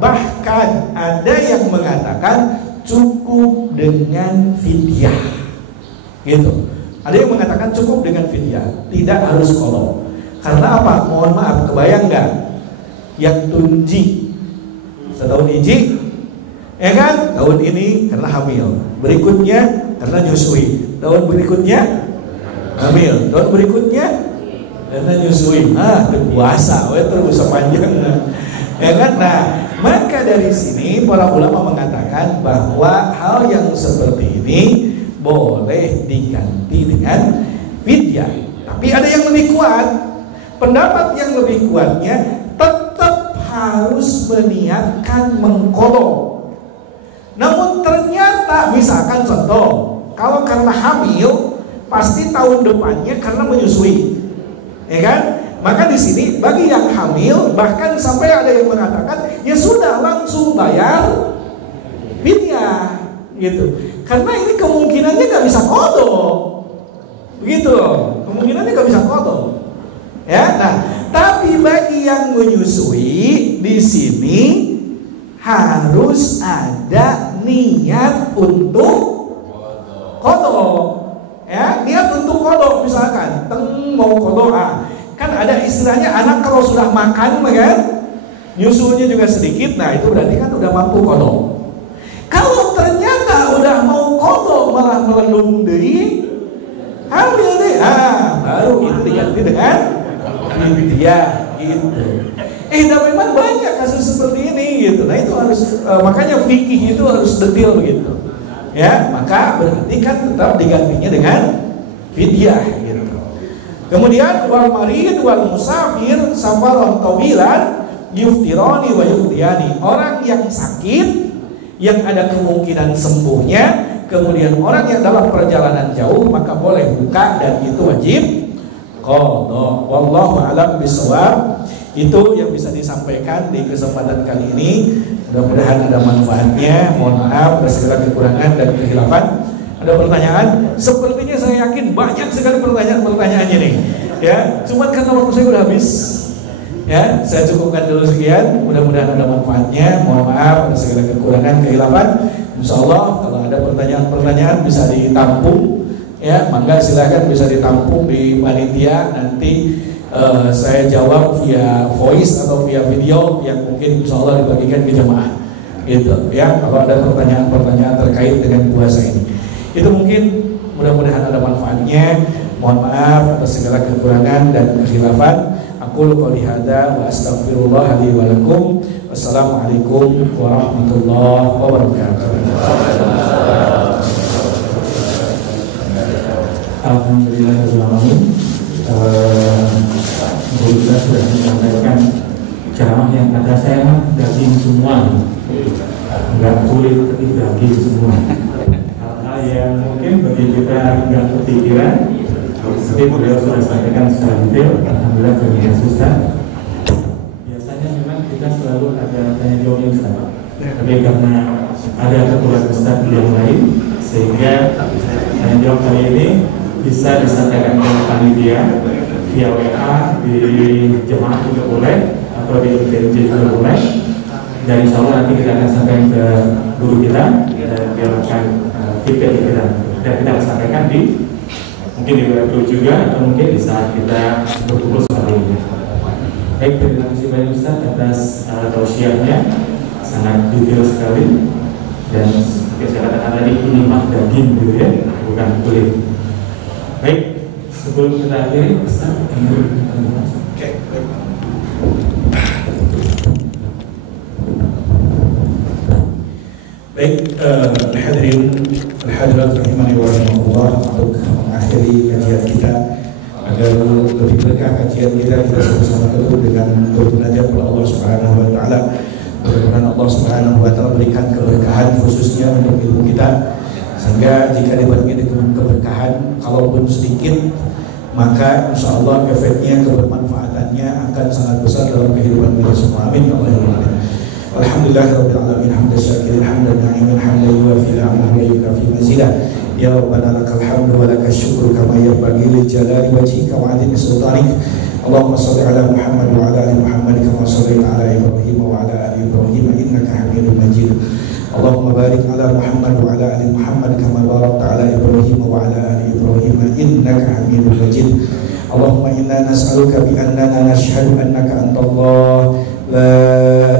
Bahkan ada yang mengatakan cukup dengan fidyah. Gitu. Ada yang mengatakan cukup dengan fidyah, tidak harus qada. Karena apa? Mohon maaf, kebayang nggak? Yang tunji setahun hiji, ya kan? Tahun ini karena hamil, berikutnya karena nyusui, tahun berikutnya hamil, tahun berikutnya karena nyusui. Puasa, terus sepanjang, ya kan? Nah, maka dari sini para ulama mengatakan bahwa hal yang seperti ini boleh diganti dengan fidyah. Tapi ada yang lebih kuat. Pendapat yang lebih kuatnya tetap harus meniatkan mengqada. Namun ternyata misalkan contoh, kalau karena hamil pasti tahun depannya karena menyusui, ya kan? Maka di sini bagi yang hamil, bahkan sampai ada yang mengatakan ya sudah langsung bayar fidyah, gitu. Karena ini kemungkinannya nggak bisa qada, begitu loh. Kemungkinannya nggak bisa qada, ya. Nah, tapi bagi yang menyusui di sini harus ada niat untuk qada, ya. Niat untuk qada, misalkan mau qada, kan ada istilahnya anak kalau sudah makan, kan, nyusunya juga sedikit, nah itu berarti kan udah mampu qada. Kalau ternyata udah mau qada malah melendung deui, hamil deh, baru itu diganti dengan fidyah, gitu. Dan memang banyak kasus seperti ini, gitu. Nah itu harus makanya fikih itu harus detail begitu, ya. Maka berarti kan tetap digantinya dengan fidyah, gitu. Kemudian wal marid wal musafir safaron tawilan yuftirani wa yufdiyani, orang yang sakit yang ada kemungkinan sembuhnya, kemudian orang yang dalam perjalanan jauh, maka boleh buka dan itu wajib qada. Wallahu a'lam bishawab. Itu yang bisa disampaikan di kesempatan kali ini. Mudah-mudahan ada manfaatnya. Mohon maaf atas segala kekurangan dan kehilafan. Ada pertanyaan? Sepertinya saya yakin banyak sekali pertanyaan-pertanyaannya nih. Ya, cuman karena waktu saya udah habis. Ya, saya cukupkan dulu sekian. Mudah-mudahan ada manfaatnya. Mohon maaf atas segala kekurangan, kehilafan. Insyaallah kalau ada pertanyaan-pertanyaan bisa ditampung. Ya, mangga silakan bisa ditampung di panitia. Nanti saya jawab via voice atau via video yang mungkin insya Allah dibagikan ke jemaah gitu ya, kalau ada pertanyaan-pertanyaan terkait dengan puasa ini. Itu mungkin mudah-mudahan ada manfaatnya. Mohon maaf atas segala kekurangan dan kekhilafan. Aku qouli hadza wa astaghfirullah li wa lakum. Wassalamualaikum warahmatullahi wabarakatuh. Alhamdulillahirrahmanirrahim. Kita sudah menyampaikan ceramah yang kata saya daging semua, nggak kulit tapi daging semua. Hal-hal yang mungkin bagi kita nggak kepikiran, tapi beliau sudah sampaikan secara detail. Alhamdulillah terima Ustaz. Biasanya memang kita selalu ada tanya jawab yang sama, tapi karena ada keperluan Ustaz yang lain, sehingga tanya jawab kali ini bisa disampaikan ke panitia via WA di jemaah juga boleh, atau di ITMJ juga boleh. Dan insya Allah nanti kita akan sampaikan ke guru kita dan dia akan feedback kita. Dan kita akan sampaikan di mungkin di WA juga, atau mungkin di saat kita berkumpul sekali ini. Baik, terima kasih banyak Ustaz atas tausiahnya, sangat detail sekali. Dan seperti saya katakan tadi, ini mah daging gitu ya, bukan kulit. Baik, sebelum kita akhiri, Ustaz, Oke, baik. Baik, hadirin hadirat rahimani wa rahimakumullah, untuk mengakhiri kajian kita agar lebih berkah kajian kita sama-sama tutup dengan bermunajat kepada Allah Subhanahu wa taala. Mudah-mudahan Allah Subhanahu wa taala berikan keberkahan khususnya untuk ilmu kita, sehingga jika dibagi dengan keberkahan kalaupun sedikit, maka insya Allah efeknya, kebermanfaatannya akan sangat besar dalam kehidupan kita semua. Amin ya Allah ya Rabbal alamin. Alhamdulillahirabbil alamin, hamdan syakirin hamdan na'iman hamdan yuwafi ni'amahu wa yukafi mazidah. Ya Rabbana lakal hamdu wa lakal syukru kama yanbaghi li jalali wajhika wa 'azimi sultanik. Allahumma shalli ala Muhammad wa ala ali Muhammad kama shallaita ala Ibrahim wa ala ali Ibrahim innaka Hamidum Majid. Allahumma barik ala Muhammad wa ala ali Muhammad kama barakta ala Ibrahim wa ala ali Ibrahim innaka Hamidum Majid. Allahumma inna nas'aluka bi annana nashhadu annaka antallah la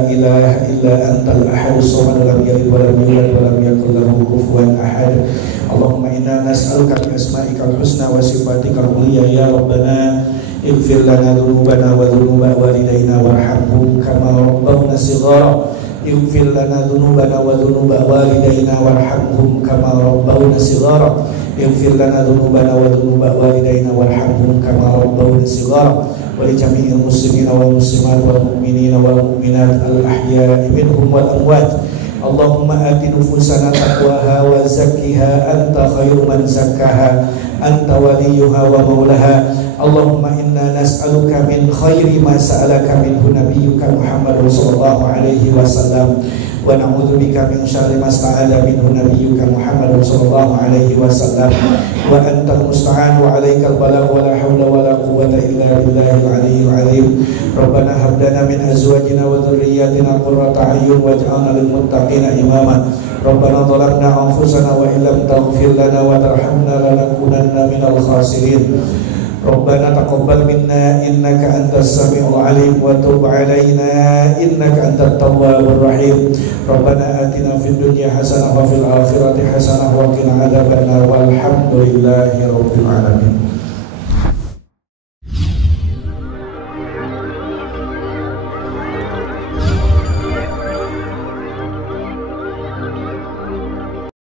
ilaha illa antal ahadus samad lam yalid wa lam yulad wa lam yakul lahu kufuwan ahad. Allahumma inna nas'aluka bi asma'ikal husna wa sifatikal ulya ya Rabbana ighfir lana dhunubana wa dhunuba walidayna warhamhum kama rabbawna shighara. Ighfir lana dhunubana wa dhunuba walidayna warhamhum kama rabbawna shighara. Ighfir lana dhunubana wa dhunuba walidayna warhamhum kama rabbawna shighara. Wa li jami'il muslimina wal muslimat wal mu'minina wal mu'minat al ahya'i minhum wal amwat. Allahumma ati nufusana taqwaha wa zakkiha anta khairu man zakkaha anta waliyuha wa maulaha. Allahumma inna nas'aluka min khairi ma sa'alaka minhu nabiyyuka Muhammadun sallallahu alaihi wasallam wa na'udzubika min syarri ma sta'adha minhu nabiyyuka Muhammadun sallallahu alaihi wasallam wa antal musta'an wa 'alaikal balagh wa la haula wa la quwwata illa billahil 'aliyyil 'azim. Rabbana hab lana min azwajina wa dhurriyyatina qurrata a'yun waj'alna lil muttaqina imama. Rabbana dhalamna anfusana wa illam taghfir lana wa tarhamna lanakunanna minal khasirin. Rabbana taqabbal minna innaka antas sami'ul alim wa tub 'alaina innaka antat tawwabur rahim. Rabbana atina fid dunya hasanah wa fil akhirati hasanah wa qina adzabannar walhamdulillahi rabbil alamin.